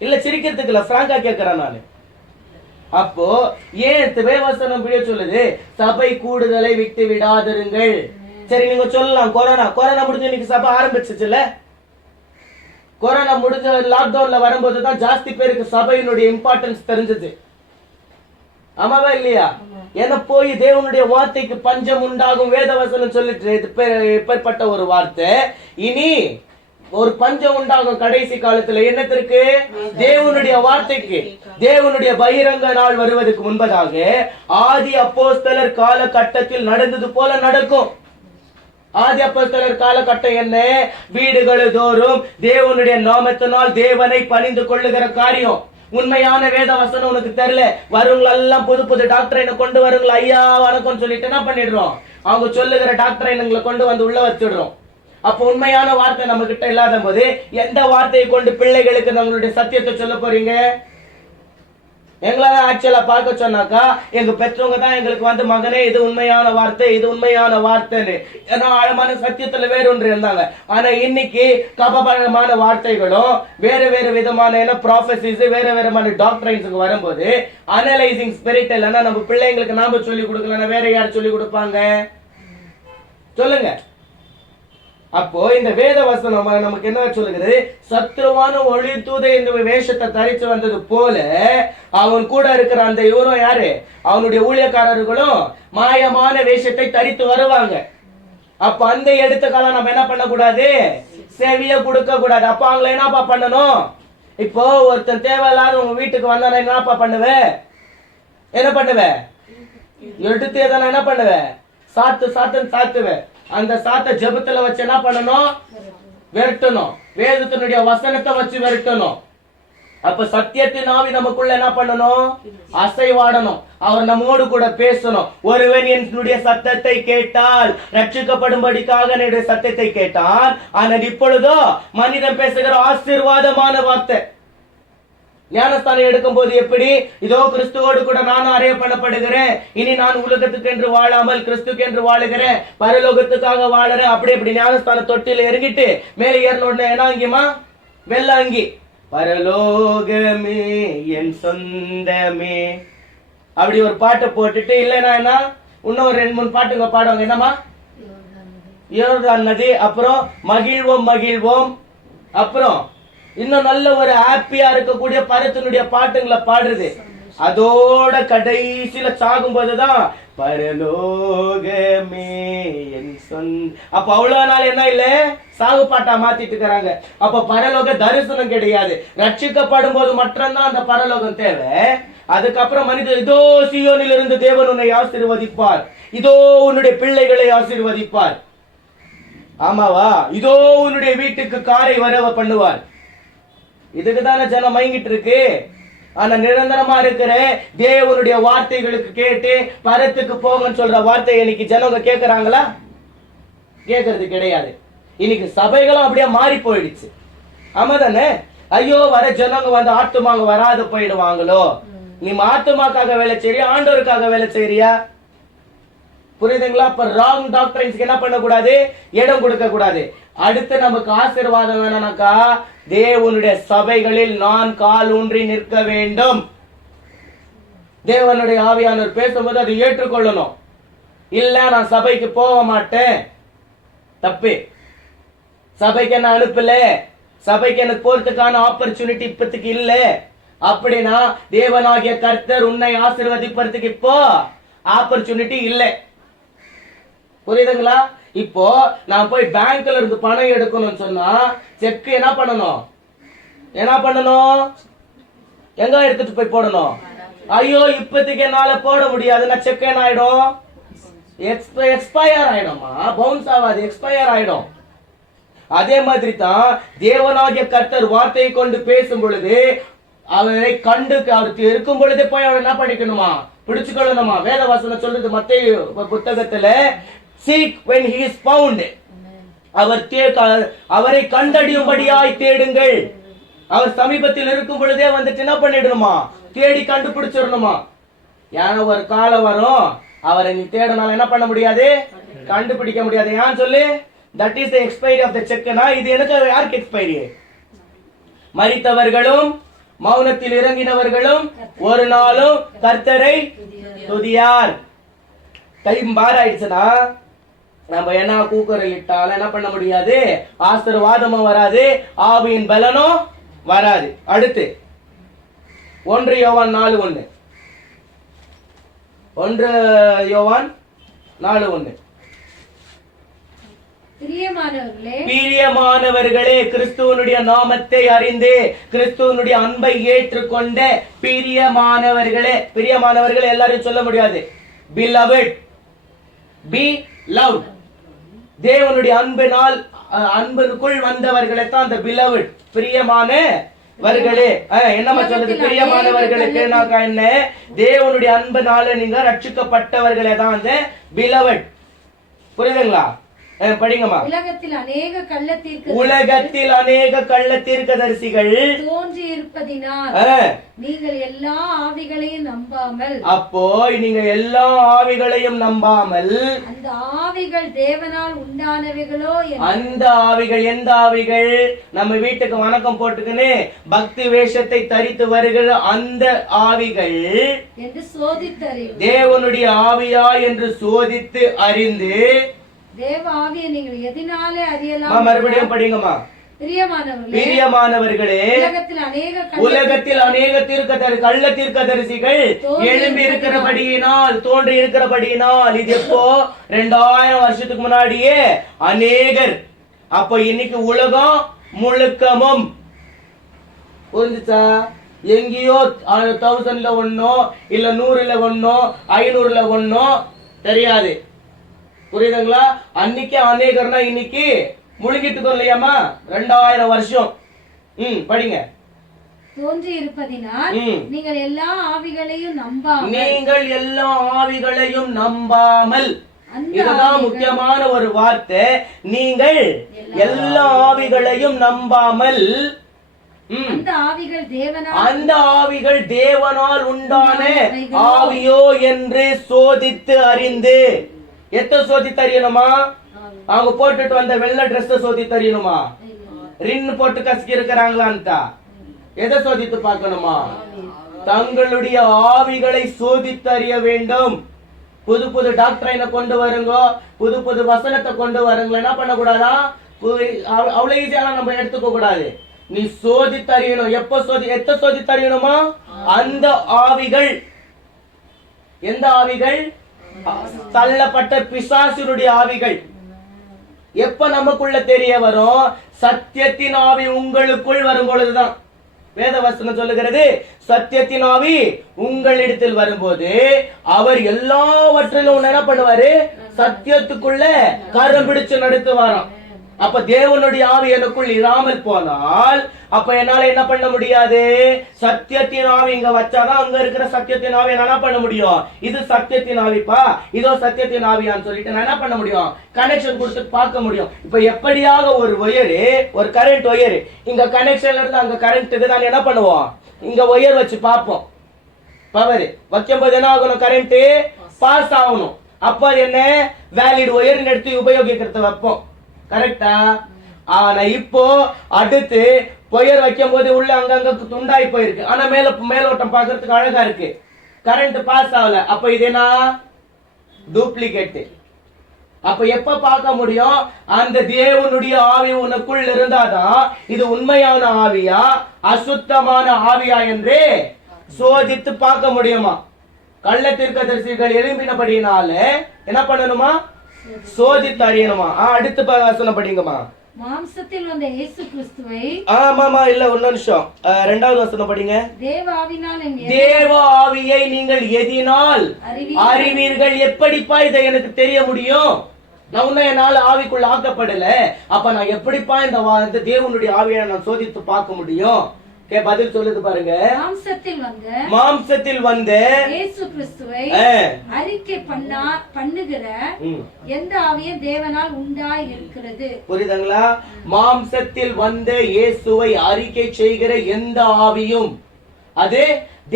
இல்ல சிரிக்கிறதுக்கு இல்ல, பிராங்கா கேட்கிறேன் நானு. அப்போ ஏன் வேவசனம் பிடிய சொல்லுது, சபை கூடுதலை விட்டு விடாதிருங்கள். சரி, நீங்க சொல்லலாம் கொரோனா முடிஞ்சு இன்னைக்கு சபை ஆரம்பிச்சுச்சுல்ல. கொரோனா முடிஞ்ச லாக்டவுன்ல வரும்போது தான் ஜாஸ்தி பேருக்கு சபையினுடைய இம்பார்ட்டன்ஸ் தெரிஞ்சது. ஆமாவா இல்லையா? ஏன்னா போய் தேவனுடைய வார்த்தைக்கு பஞ்சம் உண்டாகும் வேதவசனம் சொல்லிட்டு இப்பேற்பட்ட ஒரு வார்த்தை. இனி ஒரு பஞ்சம் உண்டாகும் கடைசி காலத்துல. என்னத்திற்கு? தேவனுடைய வார்த்தைக்கு. தேவனுடைய பகிரங்க நாள் வருவதற்கு முன்பதாக ஆதி அப்போஸ்தலர் காலகட்டத்தில் நடந்தது போல நடக்கும். ஆதி அப்போஸ்தலர் காலகட்டம் என்ன? வீடுகள் தோறும் தேவனுடைய நாமத்தினால் தேவனை பணிந்து கொள்ளுகிற காரியம். உண்மையான வேத வசனம் உனக்கு தெரியல, வருங்களெல்லாம் புது புது டாக்டரை கொண்டு வருங்களா, ஐயா வணக்கம் சொல்லிட்டு என்ன பண்ணிடுறோம், அவங்க சொல்லுகிற டாக்டரை கொண்டு வந்து உள்ள வச்சிடுறோம். அப்ப உண்மையான வார்த்தை நம்ம கிட்ட இல்லாத போது எந்த வார்த்தையை கொண்டு பிள்ளைகளுக்கு நம்மளுடைய சத்தியத்தை சொல்ல போறீங்க? எங்களால ஆக்சுவலா பார்க்க சொன்னாக்கா எங்க பெற்றவங்க தான் எங்களுக்கு வந்து, மகனே இது உண்மையான வார்த்தை, இது உண்மையான வார்த்தைன்னு. ஏன்னா ஆழமான சத்தியத்துல வேறொன்று இருந்தாங்க. ஆனா இன்னைக்கு கபமான வார்த்தைகளும் வேற வேற விதமான என்ன ப்ராஃபசிஸ், வேற வேறமான டாக்டரைன்ஸுக்கு வரும்போது அனலைசிங் ஸ்பிரிட் இல்லைன்னா நம்ம பிள்ளைங்களுக்கு நாம சொல்லி கொடுக்கலன்னா வேற யார் சொல்லி கொடுப்பாங்க? சொல்லுங்க. அப்போ இந்த வேத வசனம் நமக்கு என்ன சொல்லுகிறது? சத்ருவான ஒளி தூதை இந்த வேஷத்தை தரிச்சு வந்தது போல அவன் கூட இருக்கிற அந்த இவரும் யாரு, அவனுடைய ஊழியக்காரர்களும் மாயமான வேஷத்தை தரித்து வருவாங்க. அப்ப அந்த எடுத்துக்கால நம்ம என்ன பண்ண கூடாது? செவிய கொடுக்க கூடாது. அப்ப அவங்கள என்னப்பா பண்ணணும்? இப்போ ஒருத்தன் தேவையில்லாத உங்க வீட்டுக்கு வந்தானா என்னப்பா பண்ணுவ? என்ன பண்ணுவ? எடுத்து எதனா என்ன பண்ணுவ? சாத்துன்னு சாத்துவேன். அந்த சாத்த ஜெபத்துல வச்சு என்ன பண்ணணும்? விரட்டணும். வேதத்தினுடைய வசனத்தை வச்சு விரட்டணும். அப்ப சத்தியத்தின் ஆவி நமக்குள்ள என்ன பண்ணணும்? அசைவாடணும். அவர் நம்மோடு கூட பேசணும். ஒருவன் என்னுடைய சத்தத்தை கேட்டால் ரட்சிக்கப்படும்படிக்காக என்னுடைய சத்தத்தை கேட்டான். ஆனால் இப்பொழுதோ மனிதன் பேசுகிற ஆசீர்வாதமான வார்த்தை. ஞானஸ்தானம் எடுக்கும் போது எப்படி, இதோ கிறிஸ்துவோடு கூட நானும் அறைய பண்ணப்படுகிறேன், இனி நான் உலகத்துக்கு என்று வாழாமல் கிறிஸ்துக்கு என்று வாழுகிறேன், பரலோகத்துக்காக வாழறேன், அப்படி இப்படி ஞானஸ்தான தொட்டில இறங்கிட்டு மேலே ஏறணும்னு என்ன அங்கிமா? வெள்ள அங்கி. பரலோகமே என் சொந்தமே அப்படி ஒரு பாட்டை போட்டுட்டு, இல்லைன்னா என்ன இன்னும் ஒரு 2-3 பாட்டுங்க பாடுவாங்க. என்னமா? யோர்தான் நதி, அப்புறம் மகிழ்வோம் மகிழ்வோம், அப்புறம் இன்னும் நல்ல ஒரு ஹாப்பியா இருக்கக்கூடிய பரத்தினுடைய பாட்டுங்களை பாடுறது. அதோட கடைசியில சாகும் போதுதான் பரலோகமே என் சொந்த. அப்ப அவ்வளவு நாள் என்ன இல்ல, சாகு பாட்டா மாத்திட்டு இருக்கிறாங்க. அப்ப பரலோக தரிசனம் கிடையாது. ரட்சிக்கப்படும் போது மட்டும்தான் அந்த பரலோகம் தேவை. அதுக்கப்புறம் மனிதர், இதோ சீயோனில் இருந்து தேவன் உன்னை ஆசீர்வதிப்பார், இதோ உன்னுடைய பிள்ளைகளை ஆசீர்வதிப்பார். ஆமாவா? இதோ உன்னுடைய வீட்டுக்கு காரை வரவ பண்ணுவார். இதுக்கு தானே ஜனம் மயங்கிட்டு இருக்கு. ஆனா நிரந்தரமா இருக்கிற தேவனுடைய வார்த்தைகளுக்கு கேட்டு பரத்துக்கு போங்கன்னு சொல்ற வார்த்தையை இன்னைக்கு ஜனங்க கேட்கறாங்களா? கேட்கறது கிடையாது. இன்னைக்கு சபைகளும் அப்படியே மாறி போயிடுச்சு. ஆமா தானே? ஐயோ வர ஜனங்க வந்து ஆத்துமாங்க வராது போயிடுவாங்களோ. நீ ஆத்துமாக்காக வேலை செய்யறியா, ஆண்டவருக்காக வேலை செய்யறியா? புரியுதுங்களா? அப்ப ராங் டாக்டரின்ஸ்க்கு என்ன பண்ணக்கூடாது? இடம் கொடுக்க கூடாது. அடுத்து நமக்கு ஆசீர்வாதம் வேணும்னாக்கா தேவனுடைய சபைகளில் நான் கால் ஊன்றி நிற்க வேண்டும். தேவனுடைய ஆவியானவர் பேசும்போது அதை ஏற்றுக்கொள்ளணும். இல்ல நான் சபைக்கு போக மாட்டேன், தப்பு. சபைக்கு என்ன அனுப்பல, சபைக்கு எனக்கு போறதுக்கான ஆப்பர்ச்சுனிட்டி இப்பத்துக்கு இல்ல அப்படின்னா தேவனாகிய கர்த்தர் உன்னை ஆசீர்வதிப்பதற்கு இப்போ ஆப்பர்ச்சுனிட்டி இல்லை. புரியுதுங்களா? இப்போ நான் போய் பேங்க்ல இருந்து பணம் எடுக்கணும்னு சொன்னா செக் என்ன பண்ணணும்? எங்க எடுத்துட்டு போய் போடணும்? ஐயோ இப்பத்துக்கு என்னால போட முடியாது, நான் செக் என்ன ஆயிடும்? எக்ஸ்பயர் ஆயிடும்மா, பவுன்ஸ் ஆகாது, எக்ஸ்பயர் ஆயிடும். அதே மாதிரி தான் தேவனாகிய கர்த்தர் வார்த்தையை கொண்டு பேசும் பொழுது அவரை கண்டு அவருக்கு இருக்கும் பொழுதே போய் அவர் என்ன பண்ணிக்கணுமா? பிடிச்சுக்கொள்ளணுமா? வேத வசனம் சொல்றது மத்தேயு புத்தகத்துல seek when he is found. அவரை கண்டடியும்படியாய் தேடுங்கள். அவர் சமீபத்தில் இருக்கும் பொழுதே வந்துட்டு என்ன பண்ணிடணுமா? தேடி கண்டுபிடிச்சிடணுமா? ஏன்னா ஒரு காலம் வரும் அவரை நீ தேடனால என்ன பண்ண முடியாது? கண்டுபிடிக்க முடியாது. ஏன் சொல்லு? that is the expiry of the check. இது எனக்கு யாருக்கு எக்ஸ்பைரி? மரித்தவர்களும் மௌனத்தில் இறங்கினவர்களும் ஒரு நாளும் கர்த்தரை துதியார். டைம் பார் ஆயிடுச்சுன்னா நம்ம என்ன கூக்குரல் இட்டாலும் என்ன பண்ண முடியாது? ஆசீர்வாதமும் வராது, ஆவியின் பலனும் வராது. அடுத்து 1 யோவான் 4:1. 1 யோவான் 4:1. பிரியமானவர்களே, கிறிஸ்துவனுடைய நாமத்தை அறிந்து கிறிஸ்துவனுடைய அன்பை ஏற்றுக்கொண்ட பிரியமானவர்களே. பிரியமானவர்களே எல்லாரையும் சொல்ல முடியாது. beloved, be loved. தேவனுடைய அன்பினால் அன்பிற்குள் வந்தவர்களை தான் அந்த beloved, பிரியமானவர்களே. என்னமா சொல்றது? பிரியமானவர்களுக்கு என்ன? தேவனுடைய அன்பினால நீங்க ரட்சிக்கப்பட்டவர்களே தான் அந்த beloved. புரியுதுங்களா? படிங்கம்மா. உலகத்தில் அநேக கள்ள தீர்க்கதரிசிகள் தோன்றி இருப்பதினால் நீங்கள் எல்லா ஆவிகளையும் நம்பாமல், அப்போ நீங்க எல்லா ஆவிகளையும் நம்பாமல், அந்த ஆவிகள் தேவனால் உண்டானவைகளோ, அந்த ஆவிகள் எந்த ஆவிகள்? நம்ம வீட்டுக்கு வணக்கம் போட்டுக்கின்னு பக்தி வேஷத்தை தரித்து வருகிற அந்த ஆவிகள் என்று சோதித்து தேவனுடைய ஆவியா என்று சோதித்து அறிந்து, தேவ ஆவியை நீங்கள் எதனாலே அறியலாம்? மறுபடியும் படிங்கம்மா. பிரியமானவர்களே, உலகத்தில் அநேக கள்ள தீர்க்கதரிசிகள் எழும்பி இருக்கிறபடியினால், தோன்றி இருக்கிறபடியினால், இது எப்போ 2000 வருஷத்துக்கு முன்னாடியே அநேகர். அப்போ இன்னைக்கு உலகம் முழுக்கமும் புரிஞ்சுச்சா? எங்கேயோ 1000ல ஒன்னோ இல்ல 100ல ஒன்னோ 500ல ஒன்னோ தெரியாது. புரியுதுங்களா? அன்னைக்கு அநேகர்னா இன்னைக்கு முழுகிட்டு இல்லையாமா? 2000 வருஷம். படிங்க. தோன்றி இருப்பதினால் நீங்கள் எல்லா ஆவிகளையும் நம்பாமல். இதுதான் முக்கியமான ஒரு வார்த்தை. நீங்கள் எல்லா ஆவிகளையும் நம்பாமல், அந்த ஆவிகள் தேவனால் உண்டான ஆவியோ என்று சோதித்து அறிந்து. எத்த சோதித்து அறியணுமா? அவங்க போட்டுட்டு வந்த வெள்ளை ட்ரெஸ் சோதித்து அறியணுமா? ரின் போட்டு கசக்கி இருக்கிறாங்களான்ட்டா எதை சோதித்து பார்க்கணுமா? தங்களுடைய ஆவிகளை சோதித்து அறிய வேண்டும். புது புது டாக்டரைனை கொண்டு வருங்க, புது புது வசனத்தை கொண்டு வருங்க. என்ன பண்ண கூடாதா? அவ்வளவு ஈஸியாலாம் நம்ம எடுத்துக்க கூடாது. நீ சோதித்து அறியணும். எத்த சோதித்து அறியணுமா? அந்த ஆவிகள். எந்த ஆவிகள்? தள்ளப்பட்ட பிசாசுடைய ஆவிகள். எப்ப நமக்குள்ள தெரிய வரும்? சத்தியத்தின் ஆவி உங்களுக்குள் வரும் பொழுதுதான். வேதவசனம் சொல்லுகிறது, சத்தியத்தின் ஆவி உங்களிடத்தில் வரும்போது அவர் எல்லாவற்றிலும் என்ன பண்ணுவாரு? சத்தியத்துக்குள்ள கரம் பிடிச்சு நடத்துவாராம். அப்ப தேவனுடைய ஆவி எனக்குள் இராமல் போனால் அப்ப என்னால என்ன பண்ண முடியாது? சத்தியத்தின் ஆவி இங்க வச்சாதான் அங்க இருக்கிற சத்தியத்தின் ஆவி என்ன பண்ண முடியும்? இது சத்தியத்தின் ஆவிப்பா, இதோ சத்தியத்தின் ஆவியான்னு சொல்லிட்டு நான் என்ன பண்ண முடியும்? கனெக்ஷன் கொடுத்து பார்க்க முடியும். இப்ப எப்படியாக ஒரு ஒயரு, ஒரு கரண்ட் ஒயரு இங்க கனெக்ஷன்ல இருந்து அங்க கரண்ட்டுக்கு நான் என்ன பண்ணுவோம்? இங்க ஒயர் வச்சு பார்ப்போம். பவர் வைக்கும்போது என்ன ஆகணும்? கரண்ட் பாஸ் ஆகணும். அப்ப அது என்ன? வேலிட் ஒயர் எடுத்து உபயோகிக்கிறது வைப்போம். கரெக்டா? ஆனா இப்போ அடுத்து ஒயர் வைக்கும் போது உள்ள அங்கங்க துண்டாய் போயிருக்கு. ஆனா மேலோட்டம் பாக்குறதுக்கு அழகா இருக்கு. கரண்ட் பாஸ் ஆகல. அப்ப இது என்ன? டூப்ளிகேட். அப்ப எப்ப பார்க்க முடியும்? அந்த தேவனுடைய ஆவி உனக்குள் இருந்தாதான் இது உண்மையான ஆவியா அசுத்தமான ஆவியா என்று சோதித்து பார்க்க முடியுமா? கள்ள தீர்க்கதரிசிகள் எழும்பினபடினால என்ன பண்ணணுமா? சோதித்து அறியணுமா? அடுத்து வசனம் படிங்கம்மா. மாம்சத்தில் வந்த இயேசு கிறிஸ்துவை. ஆமாமா, இல்ல ஒரு நிமிஷம், இரண்டாவது வசனம் படிங்க. தேவ ஆவியை நீங்கள் எதினால் அறிவீர்கள்? எப்படிப்பா இதை எனக்கு தெரிய முடியும்? நான் இன்னும் என்னால ஆவிக்குள்ள ஆக்கப்படல. அப்ப நான் எப்படிப்பா இந்த தேவனுடைய ஆவியை நான் சோதித்து பார்க்க முடியும்? பதில் சொல்லுது பாருங்க. மாம்சத்தில் வந்த இயேசு கிறிஸ்துவை அறிக்கை பண்ணுகிற எந்த ஆவியும் தேவனால் உண்டாய் இருக்கிறது. புரியுதுங்களா? மாம்சத்தில் வந்த இயேசுவை அறிக்கை செய்கிற எந்த ஆவியும் அது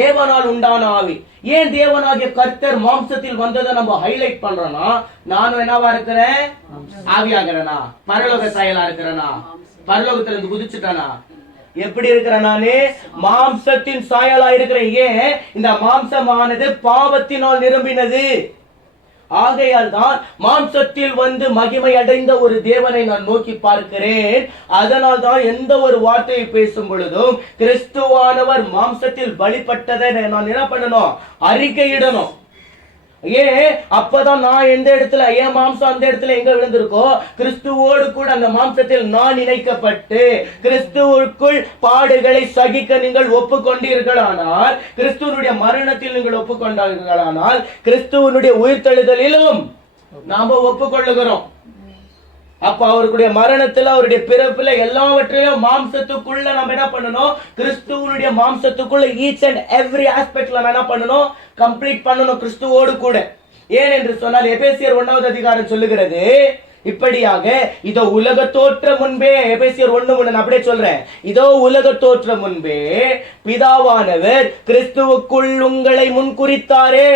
தேவனால் உண்டான ஆவி. ஏன் தேவனாகிய கர்த்தர் மாம்சத்தில் வந்ததை நம்ம ஹைலைட் பண்றோம்னா, நானும் என்னவா இருக்கிறேன்? ஆவியாகிறேனா? பரலோக சாயலா இருக்கிறேனா? பரலோகத்துல இருந்து குதிச்சுட்டானா? எப்படி இருக்கிற? நானே மாம்சத்தின் சாயலா இருக்கிறேன். ஏன்? இந்த மாம்சமானது பாவத்தினால் நிரம்பினது. ஆகையால் தான் மாம்சத்தில் வந்து மகிமை அடைந்த ஒரு தேவனை நான் நோக்கி பார்க்கிறேன். அதனால் தான் எந்த ஒரு வார்த்தையை பேசும் பொழுதும் கிறிஸ்துவானவர் மாம்சத்தில் பலிப்பட்டதை நான் என்ன பண்ணணும்? அறிக்கையிடணும். ஏன்? அப்பதான் நான் எந்த இடத்துல, ஏன் மாம்சம் அந்த இடத்துல எங்க விழுந்திருக்கோ கிறிஸ்துவோடு கூட அந்த மாம்சத்தில் நான் இணைக்கப்பட்டு கிறிஸ்துவுக்குள் பாடுகளை சகிக்க நீங்கள் ஒப்புக்கொண்டீர்களானால், கிறிஸ்துவனுடைய மரணத்தில் நீங்கள் ஒப்புக்கொண்டார்களானால், கிறிஸ்துவனுடைய உயிர்த்தெழுதலிலும் நாம ஒப்புக்கொள்ளுகிறோம். அப்ப அவருடைய மரணத்துல, அவருடைய பிறப்புல, எல்லாவற்றையும் மாம்சத்துக்குள்ள நம்ம என்ன பண்ணணும்? கிறிஸ்துவனுடைய மாம்சத்துக்குள்ள ஈச் அண்ட் எவ்ரி ஆஸ்பெக்ட்ல என்ன பண்ணணும்? கம்ப்ளீட் பண்ணணும் கிறிஸ்துவோடு கூட. ஏன் என்று சொன்னால் எபேசியர் 1வது அதிகாரம் சொல்லுகிறது இப்படியாக, இதோ உலக தோற்ற முன்பே, எபேசியர் 1:3 அப்படியே சொல்றேன், இதோ உலக தோற்ற முன்பே பிதாவானவர் கிறிஸ்துவுக்குள் உங்களை முன்குறித்தாரே.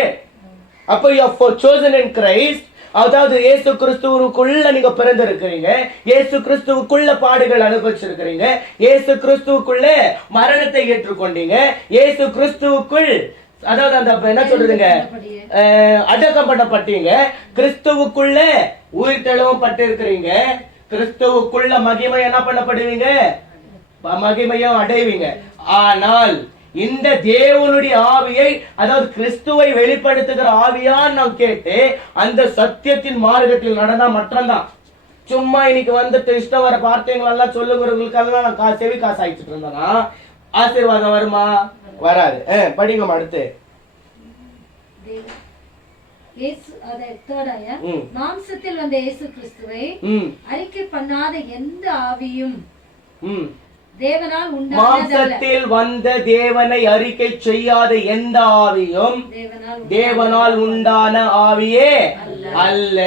அப்ப you are chosen in Christ. அதாவது இயேசு கிறிஸ்துவுக்குள்ள நீங்க பிறந்திருக்கிறீங்க, இயேசு கிறிஸ்துவுக்குள்ள பாடுகள் அனுபவிச்சிருக்கிறீங்க, இயேசு கிறிஸ்துவுக்குள்ள மரணத்தை ஏற்றுக்கொண்டீங்க, இயேசு கிறிஸ்துவுக்குள், அதாவது அந்த என்ன சொல்றதுங்க, அடக்கம் பண்ணப்பட்டீங்க, கிறிஸ்துவுக்குள்ள உயிர்த்தெழுவும் பட்டு இருக்கிறீங்க, கிறிஸ்துவுக்குள்ள மகிமை என்ன பண்ணப்படுவீங்க? மகிமையும் அடைவீங்க. ஆனால் இந்த தேவனுடைய ஆவியை, அதாவது கிறிஸ்துவை வெளிப்படுத்துகிற ஆவியான் நான் கேட்டு அந்த சத்தியத்தின் மார்க்கத்தில் நடந்தா மட்டும்தான். சும்மா இன்னைக்கு வந்துட்டு இஷ்டம் வர வார்த்தைகள் எல்லாம் சொல்லுகிறவங்களுக்கெல்லாம் நான் செவி காசு ஆயிடுச்சுட்டு இருந்தேன்னா ஆசீர்வாதம் வருமா? வராது. படிங்கம்மா அடுத்து. மாம்சத்தில் வந்த இயேசு கிறிஸ்துவை அறிக்கை பண்ணாத எந்த ஆவியும் மாம்சத்தில் வந்த தேவனை அறிக்கை செய்யாத எந்த ஆவியும் தேவனால் உண்டான ஆவியே அல்ல.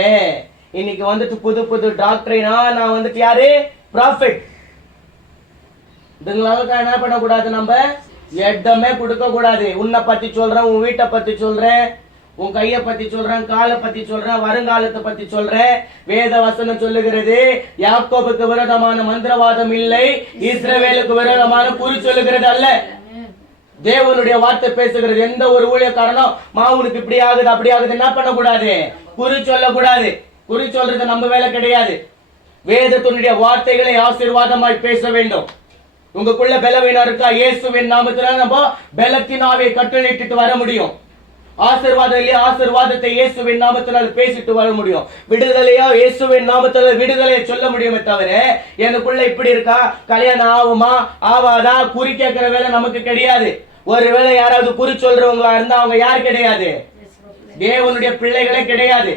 இன்னைக்கு வந்துட்டு புது புது டாக்டரினா நான் வந்துட்டு யாரு? ப்ராஃபிட். இதுங்களுக்கு என்ன பண்ணக்கூடாது? நம்ம எடமே கொடுக்க கூடாது. உன்னை பத்தி சொல்றேன், உன் வீட்டை பத்தி சொல்றேன், உன் கையை பத்தி சொல்றேன், காலை பத்தி சொல்றேன், வருங்காலத்தை பத்தி சொல்றேன். வேத வசனம் சொல்லுகிறது, யாக்கோபுக்கு விரோதமான மந்திரவாதம் இல்லை, இஸ்ரவேலுக்கு விரோதமான குறி சொல்லுகிறது அல்ல. தேவனுடைய வார்த்தை பேசுகிறது. எந்த ஒரு ஊழியக்காரனும் மாவுனுக்கு இப்படி ஆகுது அப்படி ஆகுது என்ன பண்ணக்கூடாது? குறி சொல்லக்கூடாது. குறி சொல்றது நம்ம வேலை கிடையாது. வேதத்தினுடைய வார்த்தைகளை ஆசீர்வாதமாய் பேச வேண்டும். உங்களுக்குள்ள பலவீனம் இருக்கா? இயேசுவின் நாமத்தினால நம்ம பலத்தின் ஆவியை கட்டளையிட்டு வர முடியும். ஆசீர்வாதம் இல்லையா? ஆசீர்வாதத்தை இயேசுவின் நாமத்தினால் பேசிட்டு வர முடியும். விடுதலையா? இயேசுவின் நாமத்தினால் விடுதலையை சொல்ல முடியுமே தவிர எனக்குள்ள இப்படி இருக்கா, கல்யாணம் ஆகுமா ஆவாதா குறி கேட்கிற வேலை நமக்கு கிடையாது. ஒருவேளை யாராவது குறி சொல்றவங்களா இருந்தா அவங்க யார் கிடையாது? தேவனுடைய பிள்ளைகளே கிடையாது.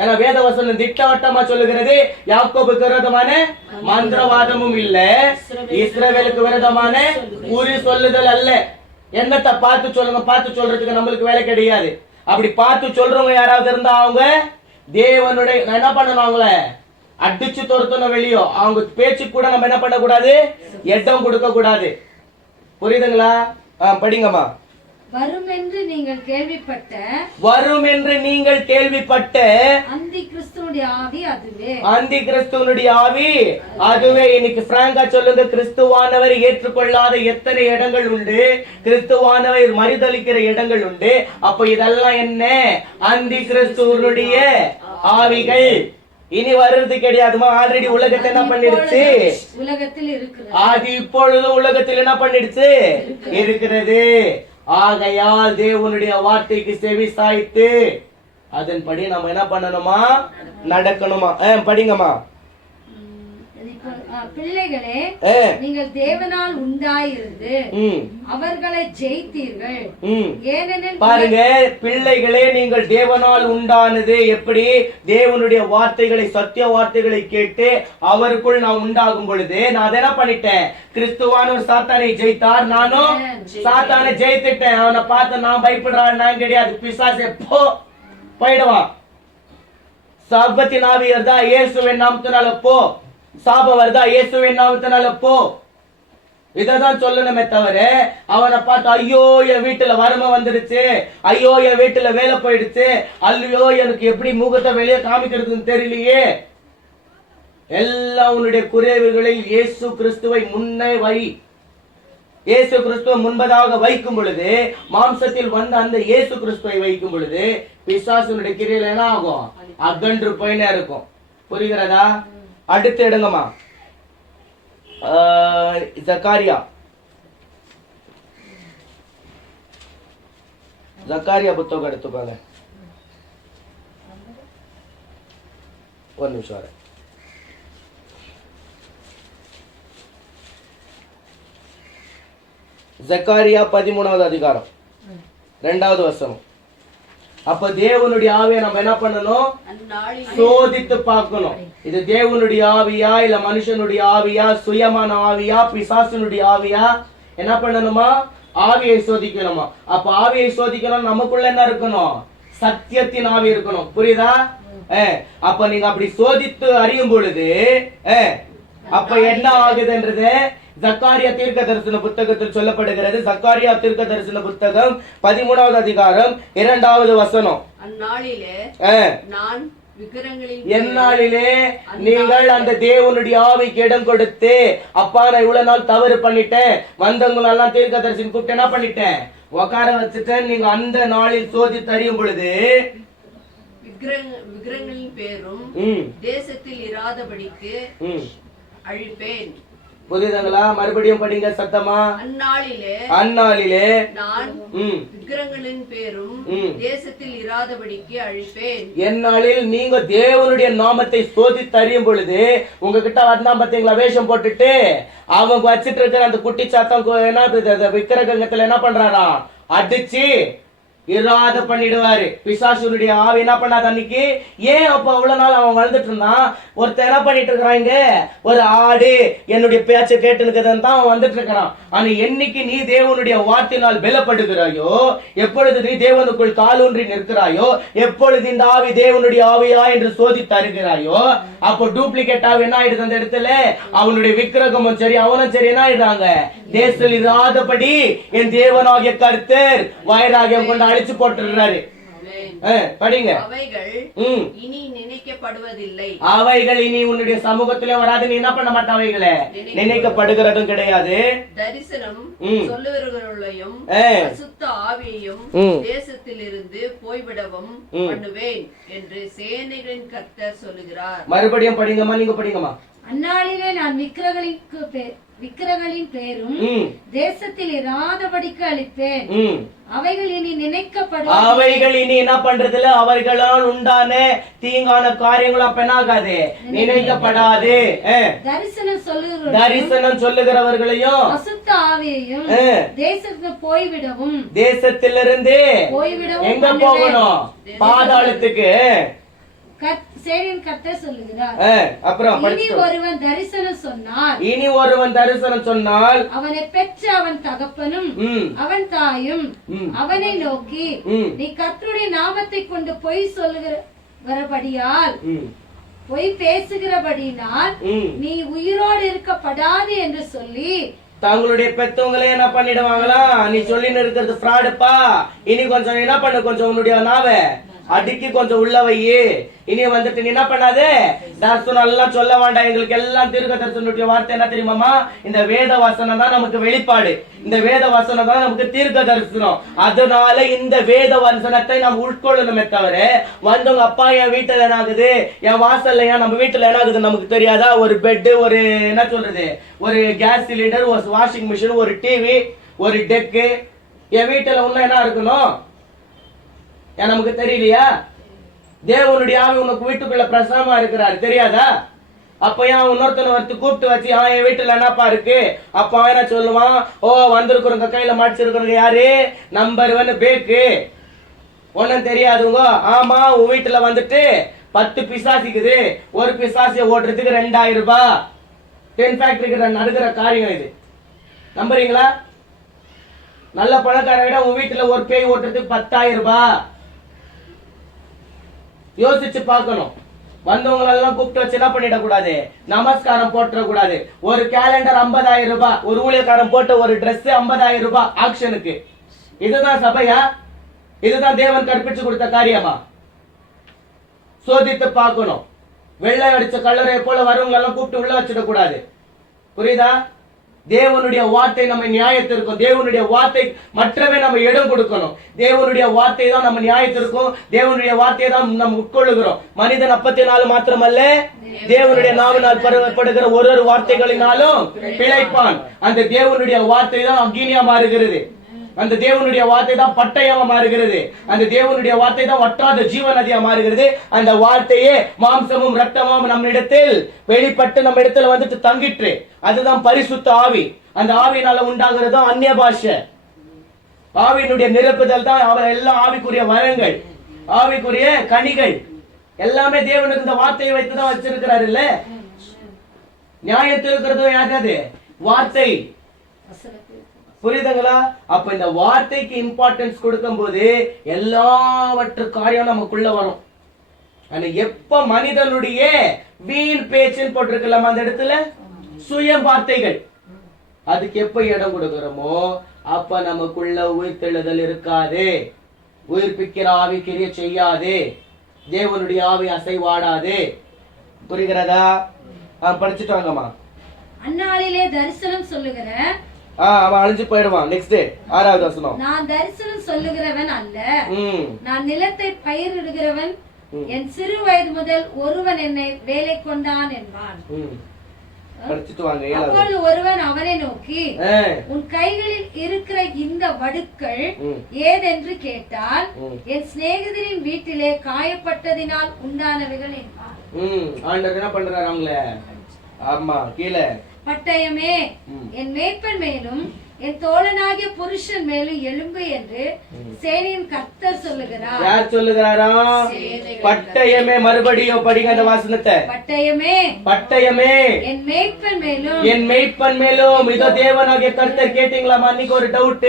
ஏன்னா வேதவசனம் திட்டவட்டமா சொல்லுகிறது, யாக்கோபுக்கு விரோதமான மந்திரவாதமும் இல்ல, இஸ்ரவேலுக்கு விரோதமான குறி சொல்லுதல் அல்ல. என்னத்த பார்த்து சொல்லுங்க, பார்த்து சொல்றதுக்கு நம்மளுக்கு வேலை கிடையாது. அப்படி பார்த்து சொல்றவங்க யாராவது இருந்தா அவங்க தேவனுடைய என்ன பண்ணணும், அவங்கள அடிச்சு துரத்தணும் வெளியோ. அவங்க பேச்சு கூட நம்ம என்ன பண்ண கூடாது, இடம் கொடுக்க கூடாது. புரியுதுங்களா? படிங்கம்மா. வரும் என்று நீங்கள் கேள்விப்பட்ட அந்தி கிறிஸ்துவனுடைய ஆவி அதுவே. அந்தி கிறிஸ்துவனுடைய ஆவி அதுவே. இன்னைக்கு பிராங்கா சொல்லுங்க, கிறிஸ்துவானவர் ஏற்றுக்கொள்ளாத எத்தனை இடங்கள் உண்டு, கிறிஸ்துவானவர் மறுதலிக்கிற இடங்கள் உண்டு. அப்ப இதெல்லாம் என்ன? அந்தி கிறிஸ்துவனுடைய ஆவிகள். இனி வர்றது கிடையாதுமா. ஆல்ரெடி உலகத்தை என்ன பண்ணிடுச்சு, உலகத்தில் இருக்கிறது. அது இப்பொழுது உலகத்தில் என்ன பண்ணிடுச்சு, இருக்கிறது. ஆகையால் தேவனுடைய வார்த்தைக்கு செவி சாய்த்து அதன்படி நம்ம என்ன பண்ணணுமா, நடக்கணுமா. படிங்கம்மா. பிள்ளைகளே, நீங்கள் தேவனால் உண்டாயிருந்து அவர்களை ஜெயித்தீர்கள். ஏனெனில் பாருங்க, பிள்ளைகளே நீங்கள் தேவனால் உண்டானது. எப்படி? தேவனுடைய வார்த்தைகளை, சத்திய வார்த்தைகளை கேட்டு அவருக்குள் நான் உண்டாகும் பொழுது நான் அதை என்ன பண்ணிட்டேன், கிறிஸ்துவானவர் சாத்தானை ஜெயித்தார், நானும் சாத்தானை ஜெயித்துட்டேன். அவனை பார்த்து நான் பயப்படுறான் நான் கிடையாது. பிசாசே போ, போயிடுவான். சாபத்தின் ஆவி வருதா, இயேசுவின் நாமத்தினால போ. சாபம் வருதா, இயேசுவின் நாமத்தினால போ. இததான் சொல்லணுமே தவிர அவனை பார்த்து ஐயோ என் வீட்டுல வறுமை வந்துடுச்சு, ஐயோ என் வீட்டுல வேலை போயிடுச்சு, ஐயோ எனக்கு எப்படி முகத்தை வெளியே காமிக்கிறதுன்னு தெரியலையே. எல்லா உன்னுடைய குறைவுகளில் இயேசு கிறிஸ்துவை முன்னே வை. இயேசு கிறிஸ்துவை முன்பதாக வைக்கும் பொழுது, மாம்சத்தில் வந்த அந்த இயேசு கிறிஸ்துவை வைக்கும் பொழுது பிசாசுனுடைய கிரியையில என்ன ஆகும், அகன்று போயினே இருக்கும். புரிகிறதா? அடுத்து எடுங்கம்மா. ஜக்காரியா புத்தகம் எடுத்துக்கோங்க. ஒரு நிமிஷம் வர. ஜக்காரியா 13வது அதிகாரம் 2வது வசனம். அப்ப தேவனுடைய ஆவியை நம்ம என்ன பண்ணணும், சோதித்து பார்க்கணும். இது தேவனுடைய ஆவியா இல்ல மனுஷனுடைய ஆவியா, சுயமான ஆவியா, பிசாசுனுடைய ஆவியா? என்ன பண்ணணுமா, ஆவியை சோதிக்கணுமா. அப்ப ஆவியை சோதிக்கணும், நமக்குள்ள என்ன இருக்கணும், சத்தியத்தின் ஆவி இருக்கணும். புரியுதா? அப்ப நீங்க அப்படி சோதித்து அறியும் பொழுது அப்ப என்ன ஆகுதுன்றது ஜக்காரியா தீர்க்க தரிசன புத்தகத்தில் சொல்லப்படுகிறது. ஜக்காரியா தீர்க்க தரிசன புத்தகம் 13வது அதிகாரம் 2வது வசனம். எந்நாளிலே நீங்கள் அந்த தேவனுடைய ஆவிக்கு இடம் கொடுத்து, அப்பா நான் இவ்வளவு நாள் தவறு பண்ணிட்டேன், வந்தவங்க எல்லாம் தீர்க்க தரிசனம் கூப்பிட்டு என்ன பண்ணிட்டேன், உட்கார வச்சுட்டேன். நீங்க அந்த நாளில் சோதித்து அறியும் பொழுது விக்கிரகங்களின் பேரும் தேசத்தில் இராதபடிக்கு அழிப்பேன். புரியுதுங்களா? மறுபடியும் படிங்க சத்தமா. அந்நாளிலே நான் விக்கிரகங்களின் பேரும் தேசத்தில் இராதபடிக்கு அழிப்பேன். எந்நாளில் நீங்க தேவனுடைய நாமத்தை சோதித்து அறியும் பொழுது, உங்ககிட்ட வந்தான் பாத்தீங்களா வேஷம் போட்டுட்டு, அவங்க வச்சிட்டு இருக்கிற அந்த குட்டி சாத்தம் என்ன விக்கிரகத்துல என்ன பண்றாரா, அடிச்சு இராத பண்ணிடுவாரு. பிசாசுனுடைய ஆவி என்ன பண்ணாத அன்னைக்கு. ஏன் அப்ப அவ்வளவு நாள் அவன் வாழ்ந்துட்டு இருந்தான்? ஒருத்தர் என்ன பண்ணிட்டு இருக்கிறாங்க, ஒரு ஆடு என்னுடைய பேச்சை கேட்டுன்னு தான் அவன் வந்துட்டு இருக்கிறான். ஆனா என்னைக்கு நீ தேவனுடைய வார்த்தையினால் பலப்படுகிறாயோ, எப்பொழுது நீ தேவனுக்குள் காலூன்றி நிற்கிறாயோ, எப்பொழுது இந்த ஆவி தேவனுடைய ஆவியா என்று சோதி தருகிறாயோ, அப்போ டூப்ளிகேட் ஆவி என்ன ஆயிடுது அந்த இடத்துல, அவனுடைய விக்கிரகமும் சரி அவனும் சரி என்ன ஆயிடுறாங்க, தேசத்தில் இராதபடி என் தேவனாகிய கர்த்தர் வைராகியம் கொண்டு அழிச்சு போட்டுறாரு. படிங்க. அவைகள் இனி நினைக்கப்படுவதில்லை. அவைகள் இனி உன்னுடைய சமூகத்திலே வராது. நீ என்ன பண்ண மாட்ட, அவைகளை நினைக்கப்படுகிறதும் கிடையாது. தரிசனம் சொல்லுகிறவர்களையும் அசுத்த ஆவியையும் தேசத்திலிருந்து போய்விடவும் பண்ணுவேன் என்று சேனைகளின் கர்த்தர் சொல்லுகிறார். மறுபடியும் படிங்கம்மா, நீங்க படிங்கம்மா. அந்நாளிலே நான் விக்கிரகங்களின் பேரும் தேசத்தில் இராதபடிக்கு அளிப்பேன். அவைகள் இனி நினைக்கப்படும். அவைகள் இனி என்ன பண்றதுல, அவர்களால் உண்டான தீங்கான காரியங்களும் அப்ப என்ன ஆகாது, நினைக்கப்படாது. தரிசனம் சொல்லுகிறவர்களையும் அசுத்த ஆவியையும் தேசத்துக்கு போய்விடவும். தேசத்திலிருந்து எங்க போகணும், பாதாளத்துக்கு. சேனையின் கர்த்தர் சொல்லுகிறார். அப்புறம் இனி ஒருவன் தரிசனம் சொன்னார், இனி ஒருவன் தரிசனம் சொன்னால் அவனை பெற்ற அவன் தகப்பனும் அவன் தாயும் அவனை நோக்கி, நீ கர்த்தருடைய நாமத்தை கொண்டு பொய் சொல்லுகிறபடியால் பொய் பேசுகிறபடினால் நீ உயிரோடு இருக்கப்படாது என்று சொல்லி தங்களுடைய பெத்தவங்களே என்ன பண்ணிடுவாங்களா, நீ சொல்லின்னு இருக்கிறது ஃப்ராடுப்பா, இனி கொஞ்சம் என்ன பண்ணு, கொஞ்சம் உன்னுடைய நாவை அடிக்கி கொஞ்சம் உள்ள வையே, இனி வந்துட்டு நீ என்ன பண்ணாது, தரிசனம் எல்லாம் சொல்ல வேண்டாம், எங்களுக்கு எல்லாம் தீர்க்க தரிசனுடைய வார்த்தை என்ன தெரியுமாமா, இந்த வேத வசனம் தான் நமக்கு வெளிப்பாடு, இந்த வேத வசனம் தான் நமக்கு தீர்க்க தரிசனம். அதனால இந்த வேத வசனத்தை நாம் உட்கொள்ளணுமே தவிர வந்தவங்க அப்பா என் வீட்டுல என்ன ஆகுது, என் வாசல்ல ஏன் நம்ம வீட்டுல என்ன ஆகுது நமக்கு தெரியாதா, ஒரு பெட், ஒரு என்ன சொல்றது, ஒரு கேஸ் சிலிண்டர், ஒரு வாஷிங் மிஷின், ஒரு டிவி, ஒரு டெக்கு, என் வீட்டுல இன்னும் என்ன இருக்கணும் ஏன் நமக்கு தெரியலையா? தேவனுடைய ஆவி உனக்கு வீட்டுக்குள்ள பிரசனமா இருக்கிறாரு தெரியாதா? அப்ப ஏன் இன்னொருத்தனை வந்து கூப்பிட்டு வச்சு என் வீட்டுல என்னப்பா இருக்கு, அப்ப அவன் என்ன சொல்லுவான், ஓ வந்திருக்கிறவங்க கையில மாடிச்சிருக்கிறவங்க யாரு, நம்பர் 1 பேக்கு, ஒன்னும் தெரியாதுங்க. ஆமா, உன் வீட்டுல வந்துட்டு 10 பிசாசிக்குது, ஒரு பிசாசிய ஓட்டுறதுக்கு 2000 ரூபாய், 10 ஃபேக்டரிக்கு நடக்கிற காரியம் இது. நம்புறீங்களா? நல்ல பணக்கார விட உன் வீட்டுல ஒரு பேய் ஓட்டுறதுக்கு 10,000 ரூபாய். யோசிச்சு பார்க்கணும். வந்தவங்க எல்லாம் கூப்பிட்டு வச்சு என்ன பண்ணிட கூடாது, நமஸ்காரம் போட்டுற கூடாது. ஒரு கேலண்டர் 50,000 ரூபாய், ஒரு ஊழியக்காரன் போட்ட ஒரு டிரெஸ் 50,000 ரூபாய் ஆக்ஷனுக்கு. இதுதான் சபையா? இதுதான் தேவன் கற்பிச்சு கொடுத்த காரியமா? சோதித்து பார்க்கணும். வெள்ளை அடிச்ச கல்லறை போல வரவங்க எல்லாம் கூப்பிட்டு உள்ள வச்சிட கூடாது. புரியுதா? தேவனுடைய வார்த்தை நம்ம நியாயத்திற்கும், தேவனுடைய வார்த்தை மற்றவே நம்ம இடம் கொடுக்கணும். தேவனுடைய வார்த்தை தான் நம்ம நியாயத்திற்கும், தேவனுடைய வார்த்தையை தான் நம்ம உட்கொள்ளுகிறோம். மனிதன் அப்பத்தினாலும் மாத்திரமல்ல, தேவனுடைய நாவினால் பரவப்படுகிற ஒரு வார்த்தைகளினாலும் பிழைப்பான். அந்த தேவனுடைய வார்த்தை தான் அக்னியா மாறுகிறது, அந்த தேவனுடைய வார்த்தை தான் பட்டயமா மாறுகிறது, அந்த தேவனுடைய வார்த்தை தான் வற்றாத ஜீவ நதியா மாறுகிறது. அந்த வார்த்தையே மாம்சமும் ரத்தமும் நம்ம இடத்தில் வெளிப்பட்டு நம்ம இடத்துல வந்துட்டு தங்கிற்று. அதுதான் பரிசுத்த ஆவி. அந்த ஆவியினால உண்டாகிறது அந்நிய பாஷை. ஆவியினுடைய நிரப்புதல் தான் அவர் எல்லாம் ஆவிக்குரிய வரங்கள், ஆவிக்குரிய கனிகள் எல்லாமே தேவனுக்கு இந்த வார்த்தையை வைத்துதான் வச்சிருக்கிறாரு. இல்ல நியாயத்தில் இருக்கிறதோ யாராவது வார்த்தை, புரியுதுங்களா? அப்ப இந்த வார்த்தைக்கு இம்பார்ட்டன்ஸ் கொடுக்கும் போது எல்லாவற்று காரியம் நமக்குள்ள வரும். ஆனா எப்ப மனிதனுடைய வீண் பேச்சுன்னு போட்டிருக்கலாம் அந்த இடத்துல சுய வார்த்தைகள், அதுக்கு எப்ப இடம் கொடுக்கிறோமோ அப்ப நமக்குள்ள உயிர்த்தெழுதல் இருக்காது, உயிர்ப்பிக்கிற ஆவி கிரிய செய்யாது, தேவனுடைய ஆவி அசைவாடாது. புரிகிறதா? படிச்சுட்டு வாங்கம்மா. அந்நாளிலே தரிசனம் சொல்லுகிற அவன் அழிஞ்சு போயிடுவான். நெக்ஸ்ட் 6வது வசனம். நான் தரிசனம் சொல்லுகிறவன் அல்ல, நான் நிலத்தை பயிரிடுகிறவன், என் சிறு வயது முதல் ஒருவன் என்னை வேலை கொண்டான் என்பான். அப்பொழுது ஒருவன் அவனை நோக்கி, உன் கைகளில் இருக்கிற இந்த வடுக்கள் ஏதென்று கேட்டால், என் சிநேகிதரின் வீட்டிலே காயப்பட்டதினால் உண்டானவைகள் என்பான். ஆண்டவர் என்ன பண்றாரு அவங்கள? ஆமா, கீழே பட்டயமே என் மேய்ப்பன் மேலும் என் தோழனாகிய புருஷன் மேலும் எழும்பு என்று சேனையின் கர்த்தர் சொல்லுகிறார். யார் சொல்லுகிறாரா? பட்டயமே. மறுபடியும் படிங்க அந்த வாசனத்தை. பட்டயமே, பட்டயமே என் மேய்ப்பன் மேலும், என் மேய்ப்பன் மேலும். இதோ தேவனாகிய கர்த்தர். கேட்டீங்களா? அன்னைக்கு ஒரு டவுட்.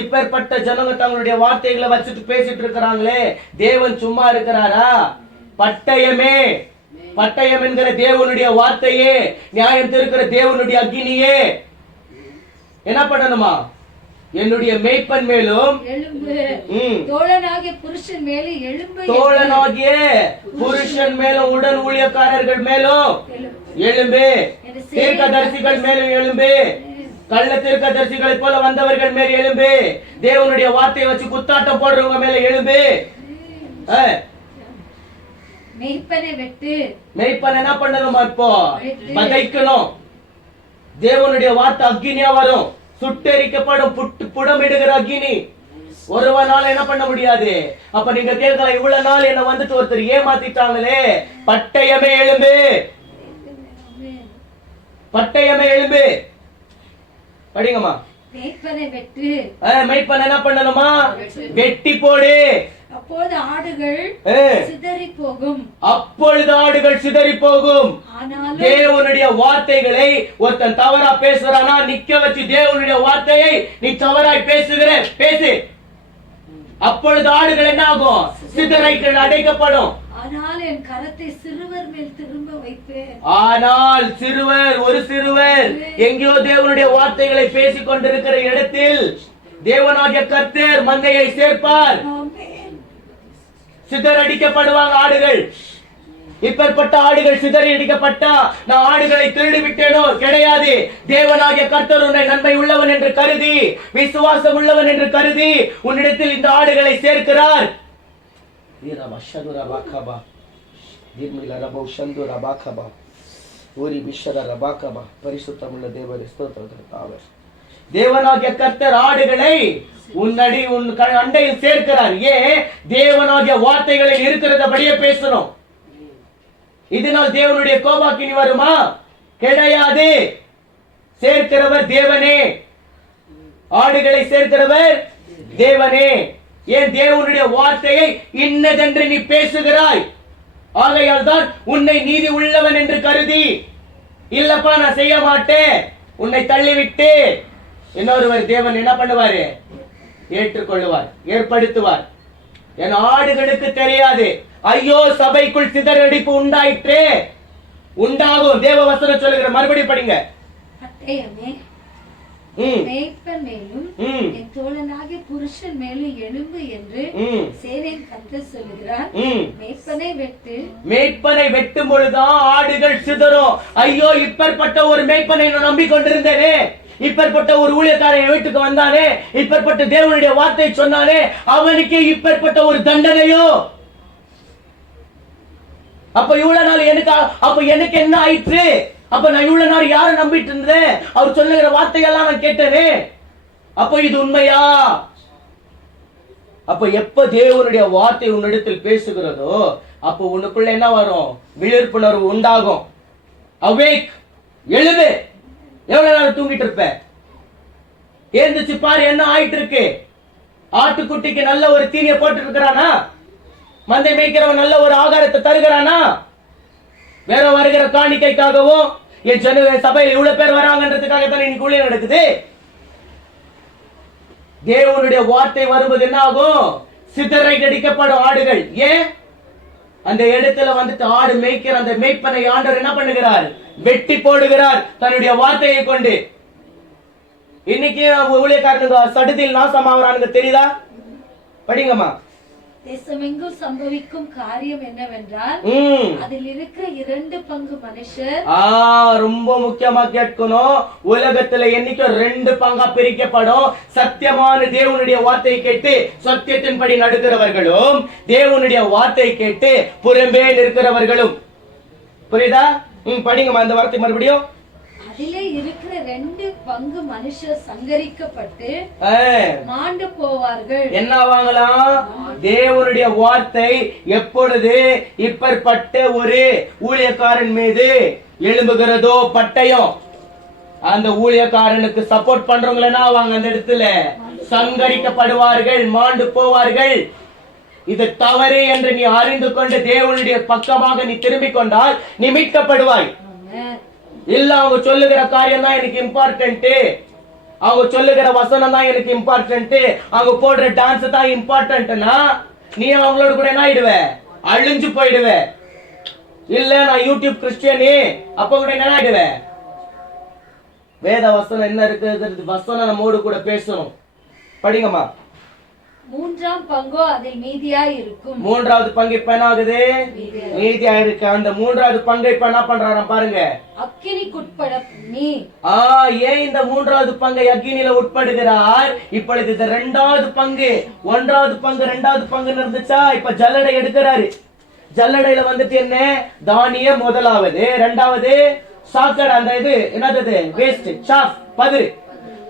இப்பேற்பட்ட ஜனங்க தங்களுடைய வார்த்தைகளை வச்சுட்டு பேசிட்டு இருக்கிறாங்களே, தேவன் சும்மா இருக்கிறாரா? பட்டயமே, பட்டயம் என்கிற தேவனுடைய வார்த்தையே, நியாயம் இருக்கிற தேவனுடைய அக்னியே என்ன பண்ணணுமா? என்னுடைய மேய்ப்பன் மேலும் எழும்பு, தோழனாகிய புருஷன் மேலும் எழும்பு, தோழனாகிய புருஷன் மேலும், உடன் ஊழியக்காரர்கள் மேலும் எழும்பு, தீர்க்கதரிசிகள் மேலும் எழும்பு, கள்ள தீர்க்கதரிசிகளை போல வந்தவர்கள் மேல் எழும்பு, தேவனுடைய வார்த்தையை வச்சு குத்தாட்டம் போடுறவங்க மேல எழும்பு. மெய்ப்பனை வெட்டு. மெய்ப்பன் என்ன பண்ணணுமா? இப்போ பதைக்கணும். தேவனுடைய வார்த்தை அக்னியா வரும், சுட்டெரிக்கப்படும், புடமிடுகிற அக்னி. ஒருவனால என்ன பண்ண முடியாது. அப்ப நீங்க கேட்கலாம், இவ்வளவு நாள் என்ன வந்துட்டு ஒருத்தர் ஏமாத்திட்டாங்களே. பட்டயமே எழும்பு, பட்டயமே எழும்பு. படிங்கம்மா. மேய்ப்பனை வெட்டு. மேய்ப்பன் என்ன பண்ணணுமா? வெட்டி போடு. அப்போது ஆடுகள் சிதறி போகும். அப்பொழுது ஆடுகள் சிதறி போகும். தேவனுடைய வார்த்தைகளை ஒருத்தன் தவறா பேசுறானா, நிக்க வச்சு தேவனுடைய வார்த்தையை நீ தவறாய் பேசு. அப்பொழுது ஆடுகள் என்ன ஆகும்? சிதறைகள் அடைக்கப்படும். ஆனால் என் கரத்தை சிறுவர் மேல் திரும்ப வைப்பேன். ஆனால் ஒரு சிறுவர் எங்கேயோ தேவனுடைய வார்த்தைகளை பேசிக் கொண்டிருக்கிற இடத்தில் தேவனாகிய கர்த்தர் மந்தையை சேர்ப்பார். சிதறடிக்கப்படுவாங்க ஆடுகள். இப்பேற்பட்ட ஆடுகள் சிதறி அடிக்கப்பட்டா நான் ஆடுகளை திருடி விட்டேனோ? கிடையாது. தேவனாகிய கர்த்தர் உன்னை நன்மை உள்ளவன் என்று கருதி, விசுவாசம் உள்ளவன் என்று கருதி உன்னிடத்தில் இந்த ஆடுகளை சேர்க்கிறார். தேவனாகிய கர்த்தர் ஆடுகளை உன் அண்டையில் சேர்க்கிறார். ஏன்? தேவனாகிய வார்த்தைகளில் இருக்கிறதபடியே பேசணும். இதனால் தேவனுடைய கோபாக்கினி வருமா? கிடையாது. சேர்க்கிறவர் தேவனே. ஆடுகளை சேர்க்கிறவர் தேவனே. ஏன்? தேவனுடைய வார்த்தையை இன்னதென்று நீ பேசுகிறாய். ஆகையால் தான் உன்னை நீதி உள்ளவன் என்று கருதி, இல்லப்பா நான் செய்ய மாட்டேன் உன்னை தள்ளிவிட்டு இன்னொருவர் தேவன் என்ன பண்ணுவாரு? ஏற்றுக்கொள்ளுவார், ஏற்படுத்துவார். என் ஆடுகளுக்கு தெரியாது. ஐயோ, சபைக்குள் சிதறடிப்பு உண்டாயிற்றே. உண்டாகும். தேவ வசனம் சொல்லுகிற. மறுபடி படிங்க. மேய்ப்பன் மேலும் என் தோழனாகிய புருஷன் மேலும் எழும்பு என்று சேனையின் கர்த்தர் சொல்லுகிறார். மேய்ப்பனை வெட்டும் பொழுதுதான் ஆடுகள் சிதறும். ஐயோ, இப்பேற்பட்ட ஒரு மேய்ப்பனை நான் நம்பிக்கொண்டிருந்தேனே, இப்பேற்பட்ட ஒரு ஊழியக்காரன் வீட்டுக்கு வந்தானே, இப்பேற்பட்ட தேவனுடைய வார்த்தை சொன்னானே, அவனுக்கு இப்பேற்பட்ட ஒரு தண்டனையோ? அப்ப இவ்வளவு நாள் எனக்கு என்ன ஆயிற்று? அப்ப நான் இவ்வளவு நாள் யாரை நம்பிட்டு இருந்தேன்? அவர் சொல்லுகிற வார்த்தையெல்லாம் நான் கேட்டேனே. அப்ப இது உண்மையா? அப்ப எப்ப தேவனுடைய வார்த்தை உன்னிடத்தில் பேசுகிறதோ அப்ப உனக்குள்ள என்ன வரும்? விழிப்புணர்வு உண்டாகும். அவேக், எழுது. எவ்வளவு நாள் தூங்கிட்டு இருப்ப? எழுந்துச்சு பாரு என்ன ஆயிட்டு இருக்கு. ஆட்டுக்குட்டிக்கு நல்ல ஒரு தீனியை போட்டு இருக்கிறானா? மந்தை மேய்க்கிறவன் நல்ல ஒரு ஆகாரத்தை தருகிறானா? வேற வருகிற காணிக்கைக்காகவும் என் சபையில் இவ்வளவு பேர் வராங்கன்றதுக்காக தான் இன்னைக்கு ஊழியம் நடக்குது. தேவனுடைய வார்த்தை வரும்போது என்ன ஆகும்? சிதறை அடிக்கப்படும் ஆடுகள். ஏன்? அந்த இடத்துல வந்துட்டு ஆடு மேய்க்கிற அந்த மேய்ப்பனை ஆண்டவர் என்ன பண்ணுகிறார்? வெட்டி போடுகிறார் தன்னுடைய வார்த்தையை கொண்டு. இன்னைக்கு ஊழியக்காரனுங்க சடுதியில் நாசமாகறானுங்க. தெரியுதா? படிங்கம்மா. தேசமெங்கும் சம்பவிக்கும் காரியம் என்னவென்றால் அதில் இருக்கிற 2 பங்கு மனுஷர். ரொம்ப முக்கியமா கேட்கணும். உலகத்துல என்னைக்கு 2 பங்கா பிரிக்கப்படும். சத்தியமான தேவனுடைய வார்த்தை கேட்டு சத்தியத்தின்படி நடக்கிறவர்களும், தேவனுடைய வார்த்தை கேட்டு புறம்பே நிற்கிறவர்களும். புரியுதா? படிங்கம்மா அந்த வார்த்தை மறுபடியும். அதிலே இருக்கிற 2 பங்கு மனுஷர் சங்கரிக்கப்பட்டு மாண்டு போவார்கள். என்ன ஆவாங்களாம்? தேவனுடைய வார்த்தை எப்பொழுது இப்பேற்பட்ட ஒரு ஊழியக்காரன் மீது எழும்புகிறதோ பட்டயம், அந்த ஊழியக்காரனுக்கு சப்போர்ட் பண்றவங்க என்ன ஆவாங்க? அந்த இடத்துல சங்கரிக்கப்படுவார்கள், மாண்டு போவார்கள். இது தவறு என்று நீ அறிந்து கொண்டு தேவனுடைய பக்கமாக நீ திரும்பிக் கொண்டால் நீ மீட்கப்படுவாய். இல்ல அவங்க சொல்லுகிற காரியம் தான் எனக்கு இம்பார்ட்டன்ட், அவங்க சொல்லுகிற வசனம் தான் எனக்கு இம்பார்ட்டன்ட், அவங்க போடுற டான்ஸ் தான் இம்பார்ட்டன்ட்னா நீ அவங்களோட கூட என்ன ஆயிடுவ? அழிஞ்சு போயிடுவ. இல்ல நான் யூடியூப் கிறிஸ்டியனே அப்ப கூட என்ன ஆயிடுவ? வேத வசனம் என்ன இருக்கு? வசனம் நம்மோடு கூட பேசணும். படிங்கம்மா. 3ஆம் பங்கோ அதில் மீதியாய் இருக்கும். 3வது பங்கு இப்ப என்ன ஆகுது? மீதியா இருக்கு. அந்த 3வது பங்கை இப்ப என்ன பண்றாராம் பாருங்க. அக்கினிக்குட்பட பண்ணி. ஏன் இந்த 3வது பங்கை அக்கினியில உட்படுகிறார்? இப்பொழுது இந்த 2வது பங்கு 1வது பங்கு 2வது பங்கு இருந்துச்சா? இப்ப ஜல்லடை எடுக்கிறாரு. ஜல்லடையில வந்துட்டு என்ன? தானியம் முதலாவது, 2வது சாக்கடை, அந்த இது என்னது? வேஸ்ட், சாஃப்,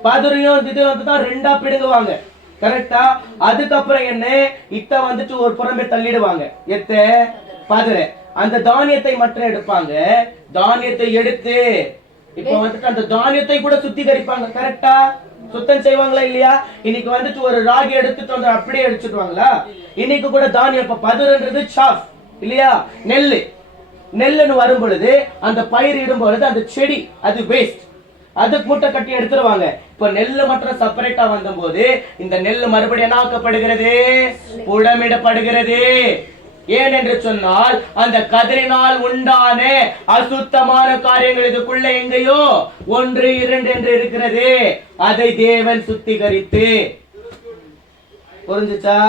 பதுரையும் இது வந்துதான் 2ஆ பிடுங்குவாங்க. கரெக்டா? அதுக்கப்புறம் என்ன? இத்த வந்துட்டு ஒரு புறமே தள்ளிடுவாங்க. எத்த பதுரை. அந்த தானியத்தை மட்டும் எடுப்பாங்க. தானியத்தை எடுத்து இப்ப வந்துட்டு அந்த தானியத்தை கூட சுத்திகரிப்பாங்க. கரெக்டா? சுத்தம் செய்வாங்களா இல்லையா? இன்னைக்கு வந்துட்டு ஒரு ராகி எடுத்துட்டு வந்து அப்படியே அடிச்சுடுவாங்களா? இன்னைக்கு கூட தானியம், இப்ப பதிர்ன்றது சாஃப் இல்லையா, நெல்லுன்னு வரும் பொழுது அந்த பயிர் இடும் பொழுது அந்த செடி அது வேஸ்ட், அதுக்கு மூட்டை கட்டி எடுத்துருவாங்க. இப்ப நெல்லு மட்டும் செப்பரேட்டா வந்த போது இந்த நெல்லு மறுபடியும் என்ன ஆக்கப்படுகிறது? புடமிடப்படுகிறது. ஏன் என்று சொன்னால் அந்த கதிரினால் உண்டான அசுத்தமான காரியங்கள் இதுக்குள்ள எங்கேயோ 1, 2 என்று இருக்கிறது. அதை தேவன் சுத்திகரித்து, புரிஞ்சுச்சா?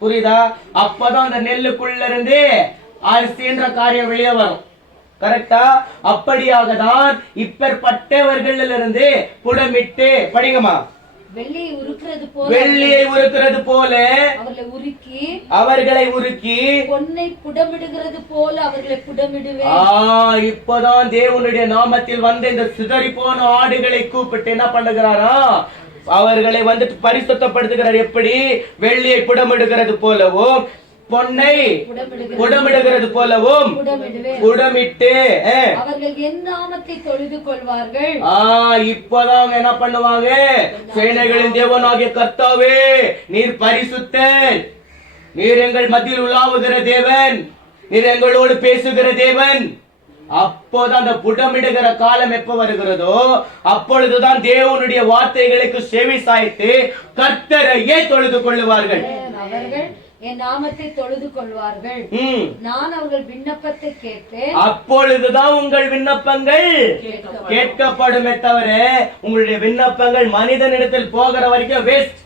புரியுதா? அப்பதான் அந்த நெல்லுக்குள்ள இருந்து அரிசின்ற காரியம் வெளியே வரும். கரெக்டா? அப்படியாக தான் இப்பேற்பட்டவர்களிலிருந்து புடமிட்டு, படிங்கம்மா, வெள்ளியை உருக்குறது போல அவர்களை உருக்கி பொன்னை புடமிடுகிறது போல அவர்களை புடமிடுவேன். இப்பதான் தேவனுடைய நாமத்தில் வந்து இந்த சிதறி போன ஆடுகளை கூப்பிட்டு என்ன பண்ணுகிறாரா? அவர்களை வந்துட்டு பரிசுத்தப்படுத்துகிறார். எப்படி? வெள்ளியை புடமிடுகிறது போலவும் பொன்னை புடமிடுகிறது போலவும் புடமிட்டு அவர்கள் என் நாமத்தை தொழுது கொள்வார்கள். இப்பதான் என்ன பண்ணுவாங்க? சேனைகளின் தேவனாகிய கர்த்தாவே, நீர் பரிசுத்தர், நீர் எங்கள் மத்தியில் உலாவுகிற தேவன், நீர் எங்களோடு பேசுகிற தேவன். அப்போதான் அந்த புடமிடுகிற காலம் எப்ப வருகிறதோ அப்பொழுதுதான் தேவனுடைய வார்த்தைகளுக்கு செவி சாய்த்து கர்த்தரையே தொழுது கொள்ளுவார்கள். அவர்கள் என் நாமத்தை தொழுது கொள்வார்கள். நான் அவர்கள் விண்ணப்பத்தை கேட்பேன். அப்பொழுதுதான் உங்கள் விண்ணப்பங்கள் கேட்கப்படுமே தவிர உங்களுடைய விண்ணப்பங்கள் மனிதனிடத்தில் போகிற வரைக்கும் வேஸ்ட்.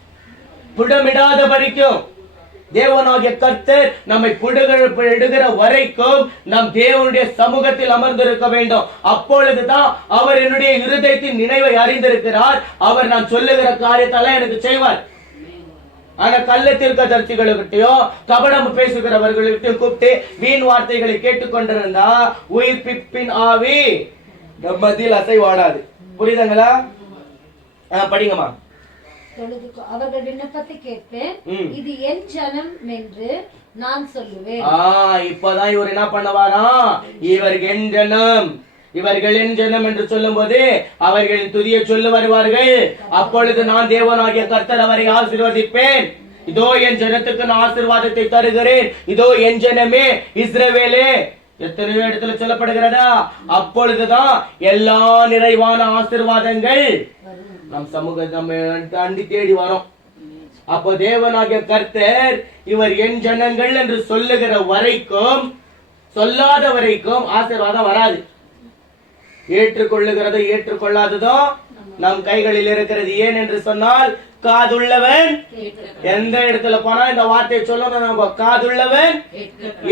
புடமிடாத வரைக்கும் தேவனாகிய கர்த்தர் நம்மை புடுகிற வரைக்கும் நாம் தேவனுடைய சமூகத்தில் அமர்ந்திருக்க வேண்டும். அப்பொழுதுதான் அவர் என்னுடைய இருதயத்தின் நினைவை அறிந்திருக்கிறார். அவர் நான் சொல்லுகிற காரியத்தால எனக்கு செய்வார். ஆனா கள்ளத்திற்க தரிசிகளுக்கிட்டையோ கபடம் பேசுகிறவர்களுக்கிட்டையும் கூப்பிட்டு வீண் வார்த்தைகளை கேட்டுக்கொண்டிருந்தா உயிர்ப்பிப்பின் ஆவி மத்தியில் அசைவாடாது. புரியுதுங்களா? படிங்கம்மா. அவர்கள் விண்ணப்பத்தை கேட்பேன், இது என் ஜனம் என்று நான் சொல்லுவேன். இப்பதான் இவர் என்ன பண்ணுவாரா? இவர்கள் என் ஜனம், இவர்கள் என் ஜனம் என்று சொல்லும் போது அவர்களின் துதியை சொல்ல வருவார்கள். அப்பொழுது நான் தேவனாகிய கர்த்தர் அவரை ஆசீர்வதிப்பேன். இதோ என் ஜனத்துக்கு நான் ஆசீர்வாதத்தை தருகிறேன். இதோ என் ஜனமே இஸ்ரவேலே. எத்தனையோ இடத்துல சொல்லப்படுகிறதா? அப்பொழுதுதான் எல்லா நிறைவான ஆசீர்வாதங்கள் நம் சமூக நம்ம அண்டி தேடி வரும். அப்போ தேவனாகிய கர்த்தர் இவர் என் ஜனங்கள் என்று சொல்லுகிற வரைக்கும், சொல்லாத வரைக்கும் ஆசீர்வாதம் வராது. ஏற்றுக்கொள்ளுகிறதோ ஏற்றுக்கொள்ளாததோ நம் கைகளில் இருக்கிறது. ஏன் என்று சொன்னால் காதுள்ளவன், எந்த இடத்துல போனா இந்த வார்த்தையை சொல்லணும் நம்ம, காதுள்ளவன்.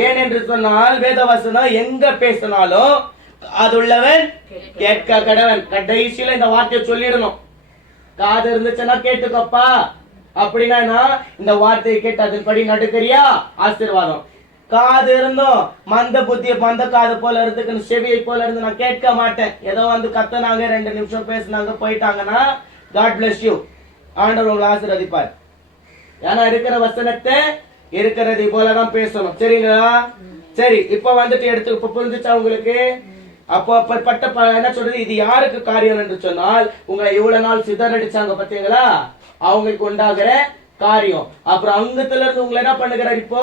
ஏன் என்று சொன்னால் வேதவசனம் எங்க பேசினாலும் காதுள்ளவன் கேட்க கடவன். கடைசியில இந்த வார்த்தையை சொல்லிடணும். காது இருந்துச்சுன்னா கேட்டுக்கப்பா அப்படின்னா இந்த வார்த்தையை கேட்டு அதன்படி நடுக்கிறியா ஆசீர்வாதம். காது இருந்தோம் மந்த புத்திய மந்த காது போல இருந்து செவியை போல இருந்து நான் கேட்க மாட்டேன், ஏதோ வந்து கத்தனாங்க 2 நிமிஷம் பேசினாங்க போயிட்டாங்கன்னா God bless you, ஆண்டவர் உங்களை ஆசீர்வதிப்பார். ஏன்னா இருக்கிற வசனத்தை இருக்கிறதை போலதான் பேசணும். சரிங்களா? சரி, இப்ப வந்துட்டு எடுத்து இப்ப புரிஞ்சுச்சா உங்களுக்கு? அப்போ அப்பட்ட என்ன சொல்றது? இது யாருக்கு காரியம் என்று சொன்னால் உங்களை இவ்வளவு நாள் சிதறடிச்சாங்க பாத்தீங்களா, அவங்களுக்கு உண்டாகிற காரியம். அப்புறம் அங்கத்துல இருந்து உங்களை என்ன பண்ணுகிறார்? இப்போ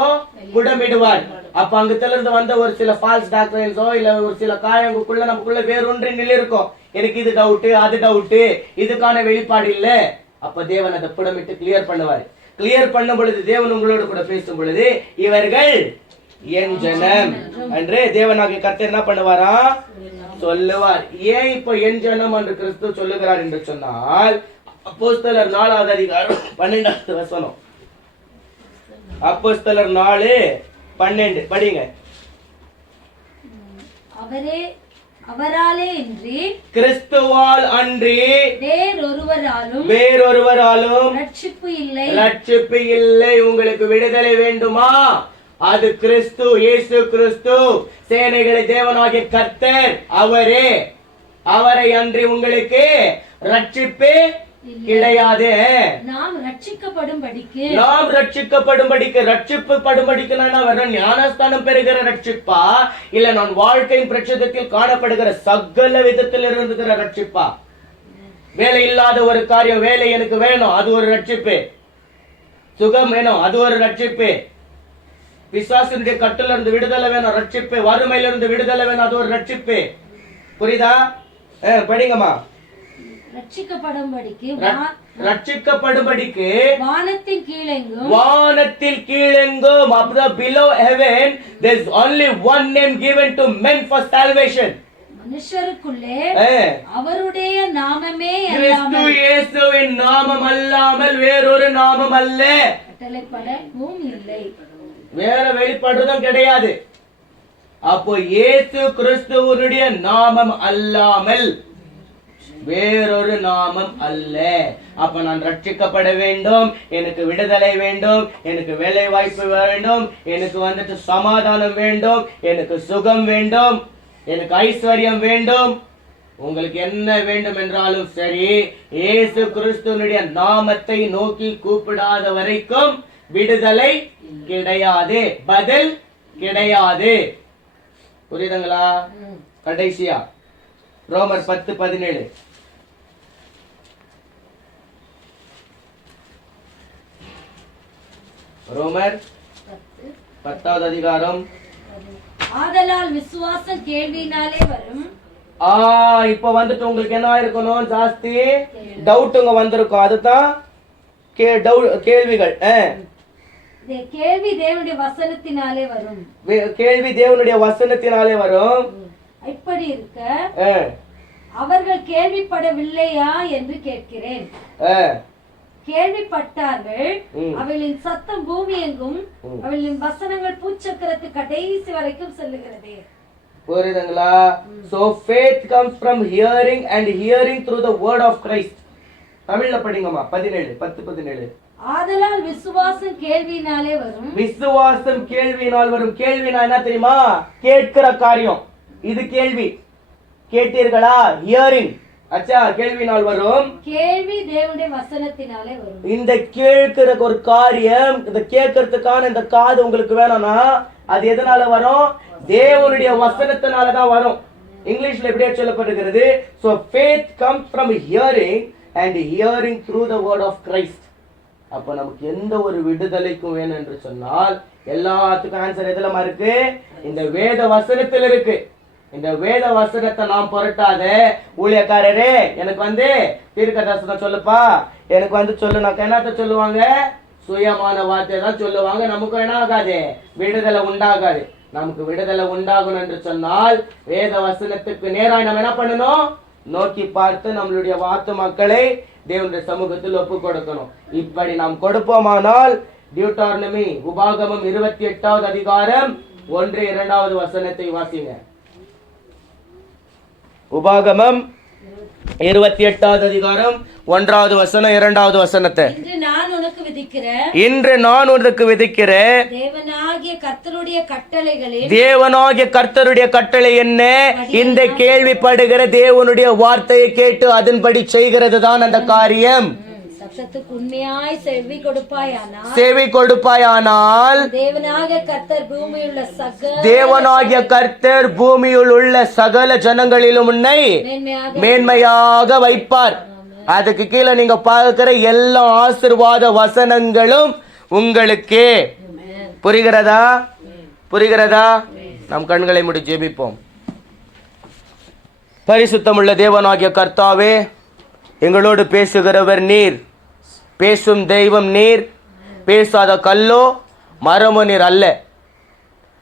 புடமிடுவார். அப்ப அங்கத்துல இருந்து வந்த ஒரு சில ஃபால்ஸ் டாக்டரின்ஸோ இல்ல ஒரு சில காரியங்களுக்குள்ள நமக்குள்ள வேறொன்று நிலை இருக்கும். எனக்கு இது டவுட், அது டவுட், இதுக்கான வெளிப்பாடு இல்ல. அப்ப தேவன் அதை புடமிட்டு கிளியர் பண்ணுவார். கிளியர் பண்ணும் பொழுது தேவன் உங்களோட கூட பேசும் பொழுது இவர்கள் என் ஜனம் என்று தேவனாகிய கர்த்தர் என்ன பண்ணுவாரா? சொல்லுவார். ஏன் இப்போ என் ஜனம் என்று கிறிஸ்து சொல்லுகிறார் என்று சொன்னால் அப்போஸ்தலர் 4வது அதிகாரம் 12வது வசனம். அப்போஸ்தலர் 4:12 படிங்க. அவராலே இன்றி கிறிஸ்துவால் அன்றி வேறொருவராலும் ரட்சிப்பு இல்லை. உங்களுக்கு விடுதலை வேண்டுமா? அது கிறிஸ்து, இயேசு கிறிஸ்து, சேனைகளை தேவனாகிய கர்த்தர் அவரே. அவரை அன்றி உங்களுக்கு ரட்சிப்பு கிடையாது. நாம் ரட்சிக்கப்படும்படிக்கு ரட்சிப்பு படும்படிக்கு நான் ஞானஸ்தானம் பெறுகிற ரட்சிப்பா இல்ல நான் வாழ்க்கையின் பிரச்சனத்தில் காணப்படுகிற சகல விதத்தில் இருக்கிற ரட்சிப்பா? வேலை இல்லாத ஒரு காரியம், வேலை எனக்கு வேணும், அது ஒரு ரட்சிப்பு. சுகம் வேணும், அது ஒரு ரட்சிப்பு. பிசாசினுடைய கட்டுல இருந்து விடுதலை வேணும், ரட்சிப்பு. வறுமையில இருந்து விடுதலை வேணும், அது ஒரு ரட்சிப்பு. புரியுதா? படிங்கம்மா. ரட்சிக்கப்படும்படிக்கு வானத்தின் கீழெங்கும் below heaven there is only one name given to men for salvation. மனுஷருக்குள்ளே அவருடைய நாமமே கிறிஸ்து இயேசுவின் நாமம் அல்லாமல் வேறொரு நாமம் அல்ல. கட்டளைப்படவும் இல்லை, வேற வெளிப்படுறதும் கிடையாது. அப்போ இயேசு கிறிஸ்துவனுடைய நாமம் அல்லாமல் வேறொரு நாமம் அல்ல. அப்ப நான் ரட்சிக்கப்பட வேண்டும், எனக்கு விடுதலை வேண்டும், எனக்கு வேலை வாய்ப்பு வேண்டும், எனக்கு வந்துட்டு சமாதானம் வேண்டும், எனக்கு சுகம் வேண்டும், எனக்கு ஐஸ்வர்யம் வேண்டும். உங்களுக்கு என்ன வேண்டும் என்றாலும் சரி, இயேசு கிறிஸ்துவனுடைய நாமத்தை நோக்கி கூப்பிடாத வரைக்கும் விடுதலை கிடையாது, பதில் கிடையாது. புரியுதுங்களா? கடைசியா ரோமர் 10:17. ரோமர் 10வது அதிகாரம். ஆதலால் விசுவாசம் கேள்வியினாலே வரும். இப்ப வந்துட்டு உங்களுக்கு என்ன இருக்கணும், ஜாஸ்தி டவுட்டுங்க வந்திருக்கும். அதுதான் கேள்விகள். கேள்வி தேவனுடைய வசனத்தினாலே வரும். கேள்வி தேவனுடைய வசனத்தினாலே வரும். இப்படி இருக்க அவர்கள் கேள்விப்படவில்லையா என்று கேட்கிறேன். கேள்விப்பட்டார்கள், அவளின் சத்தம் பூமி எங்கும், அவளின் வசனங்கள் பூச்சக்கரத்து கடைசி வரைக்கும் செல்லுகிறது. புரியுதுங்களா? So faith comes from hearing and hearing through the word of Christ. தமிழ்ல படிங்கம்மா. 10:17. ஆதலால் விசுவாசம் கேள்வியினாலே வரும். விசுவாசம் கேள்வியினால் வரும். கேள்வினா என்ன தெரியுமா? கேட்கிற காரியம். இது கேள்வி. கேட்டீர்களா? ஹியரிங். அச்சா, கேள்வினால் வரும். கேள்வி தேவனுடைய வசனத்தினாலே வரும். இந்த கேட்கிற ஒரு காரியம், இந்த கேட்கறதுக்கான இந்த காது உங்களுக்கு வேணும்னா அது எதனால வரும்? தேவனுடைய வசனத்தினால தான் வரும். இங்கிலீஷ்ல எப்படியே சொல்லப்படுகிறது, so faith comes from hearing and hearing through the word of Christ. அப்ப நமக்கு எந்த ஒரு விடுதலைக்கும் வேணும் என்று சொன்னால் எல்லாத்துக்கும் ஆன்சர் எதுலமா இருக்கு? இந்த வேத வசனத்தில் இருக்கு. இந்த வேத வசனத்தை நாம் பொருட்டாத ஊழியக்காரரே, எனக்கு வந்து தீர்க்க தரிசனம் சொல்லுப்பா, எனக்கு வந்து சொல்லுனாக்க என்னத்த சொல்லுவாங்க? சுயமான வார்த்தை தான் சொல்லுவாங்க. நமக்கு என்ன ஆகாது? விடுதலை உண்டாகாது. நமக்கு விடுதலை உண்டாகணும் என்று சொன்னால் வேத வசனத்துக்கு நேராக நம்ம என்ன பண்ணணும்? நோக்கி பார்த்து நம்மளுடைய வாத்து மக்களை தேவனுடைய சமூகத்தில் ஒப்பு கொடுக்கணும். இப்படி நாம் கொடுப்போமானால் டியூட்டார்னமி உபாகமம் 28வது அதிகாரம் 1-2வது வசனத்தை வாசிங்க. உபாகமம் 28வது அதிகாரம் 1வது வசனம் 2வது வசனத்தை. இன்று நான் உனக்கு விதிக்கிற தேவனாகிய கர்த்தருடைய கட்டளை என்ன? இந்த கேள்விப்படுகிற தேவனுடைய வார்த்தையை கேட்டு அதன்படி செய்கிறது தான் அந்த காரியம். உண்மையாய் செவி கொடுப்பாயானால் தேவனாகிய கர்த்தர் பூமியில் உள்ள சகல ஜனங்களிலும் உன்னை மேன்மையாக வைப்பார். அதுக்கு கீழே நீங்க பார்க்கிற எல்லா ஆசீர்வாத வசனங்களும் உங்களுக்கு புரிகிறதா? நம் கண்களை மூடி ஜெபிப்போம். பரிசுத்தமுள்ள தேவனாகிய கர்த்தாவே, எங்களோடு பேசுகிறவர் நீர், பேசும் தெய்வம் நீர், பேசாத கல்லோ மரமோ நீர் அல்ல.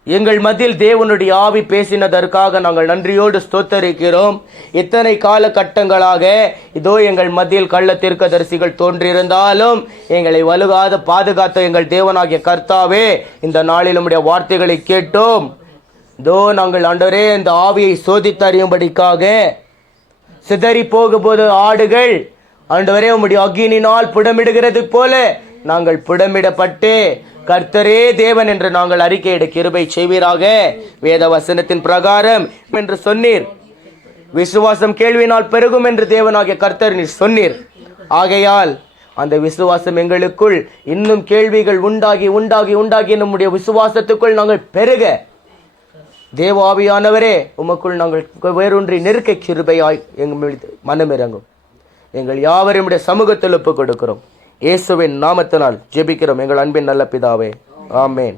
எங்கள் மத்தியில் தேவனுடைய ஆவி பேசினதற்காக நாங்கள் நன்றியோடு ஸ்தோத்தரிக்கிறோம். இத்தனை காலகட்டங்களாக இதோ எங்கள் மத்தியில் கள்ள தீர்க்கதரிசிகள் தோன்றியிருந்தாலும் எங்களை வலுகாத பாதுகாத்த எங்கள் தேவனாகிய கர்த்தாவே, இந்த நாளில் உம்முடைய வார்த்தைகளை கேட்டோம். இதோ நாங்கள் ஆண்டவரே இந்த ஆவியை சோதித்தறியும்படிக்காக சிதறி போகும்போது ஆடுகள் ஆண்டவரே உம்முடைய அக்கினியினால் புடமிடுகிறது போல நாங்கள் புடமிடப்பட்டு கர்த்தரே தேவன் என்று நாங்கள் அறிக்கையிட கிருபை செய்வீராக. வேத வசனத்தின் பிரகாரம் என்று சொன்னீர், விசுவாசம் கேள்வியினால் பெருகும் என்று தேவனாகிய கர்த்தர் நீர் சொன்னீர். ஆகையால் அந்த விசுவாசம் எங்களுக்குள் இன்னும் கேள்விகள் உண்டாகி உண்டாகி உண்டாகி நம்முடைய விசுவாசத்துக்குள் நாங்கள் பெருக தேவ ஆவியானவரே உமக்குள் நாங்கள் வேறொன்றை நெருக்க கிருபையாய் எங்கள் மனமிறங்கும். எங்கள் யாவரையும் உம்முடைய சமூகத்தில் ஒப்புக் கொடுக்கிறோம். இயேசுவின் நாமத்தினால் ஜெபிக்கிறோம் எங்கள் அன்பின் நல்ல பிதாவே. ஆமென்.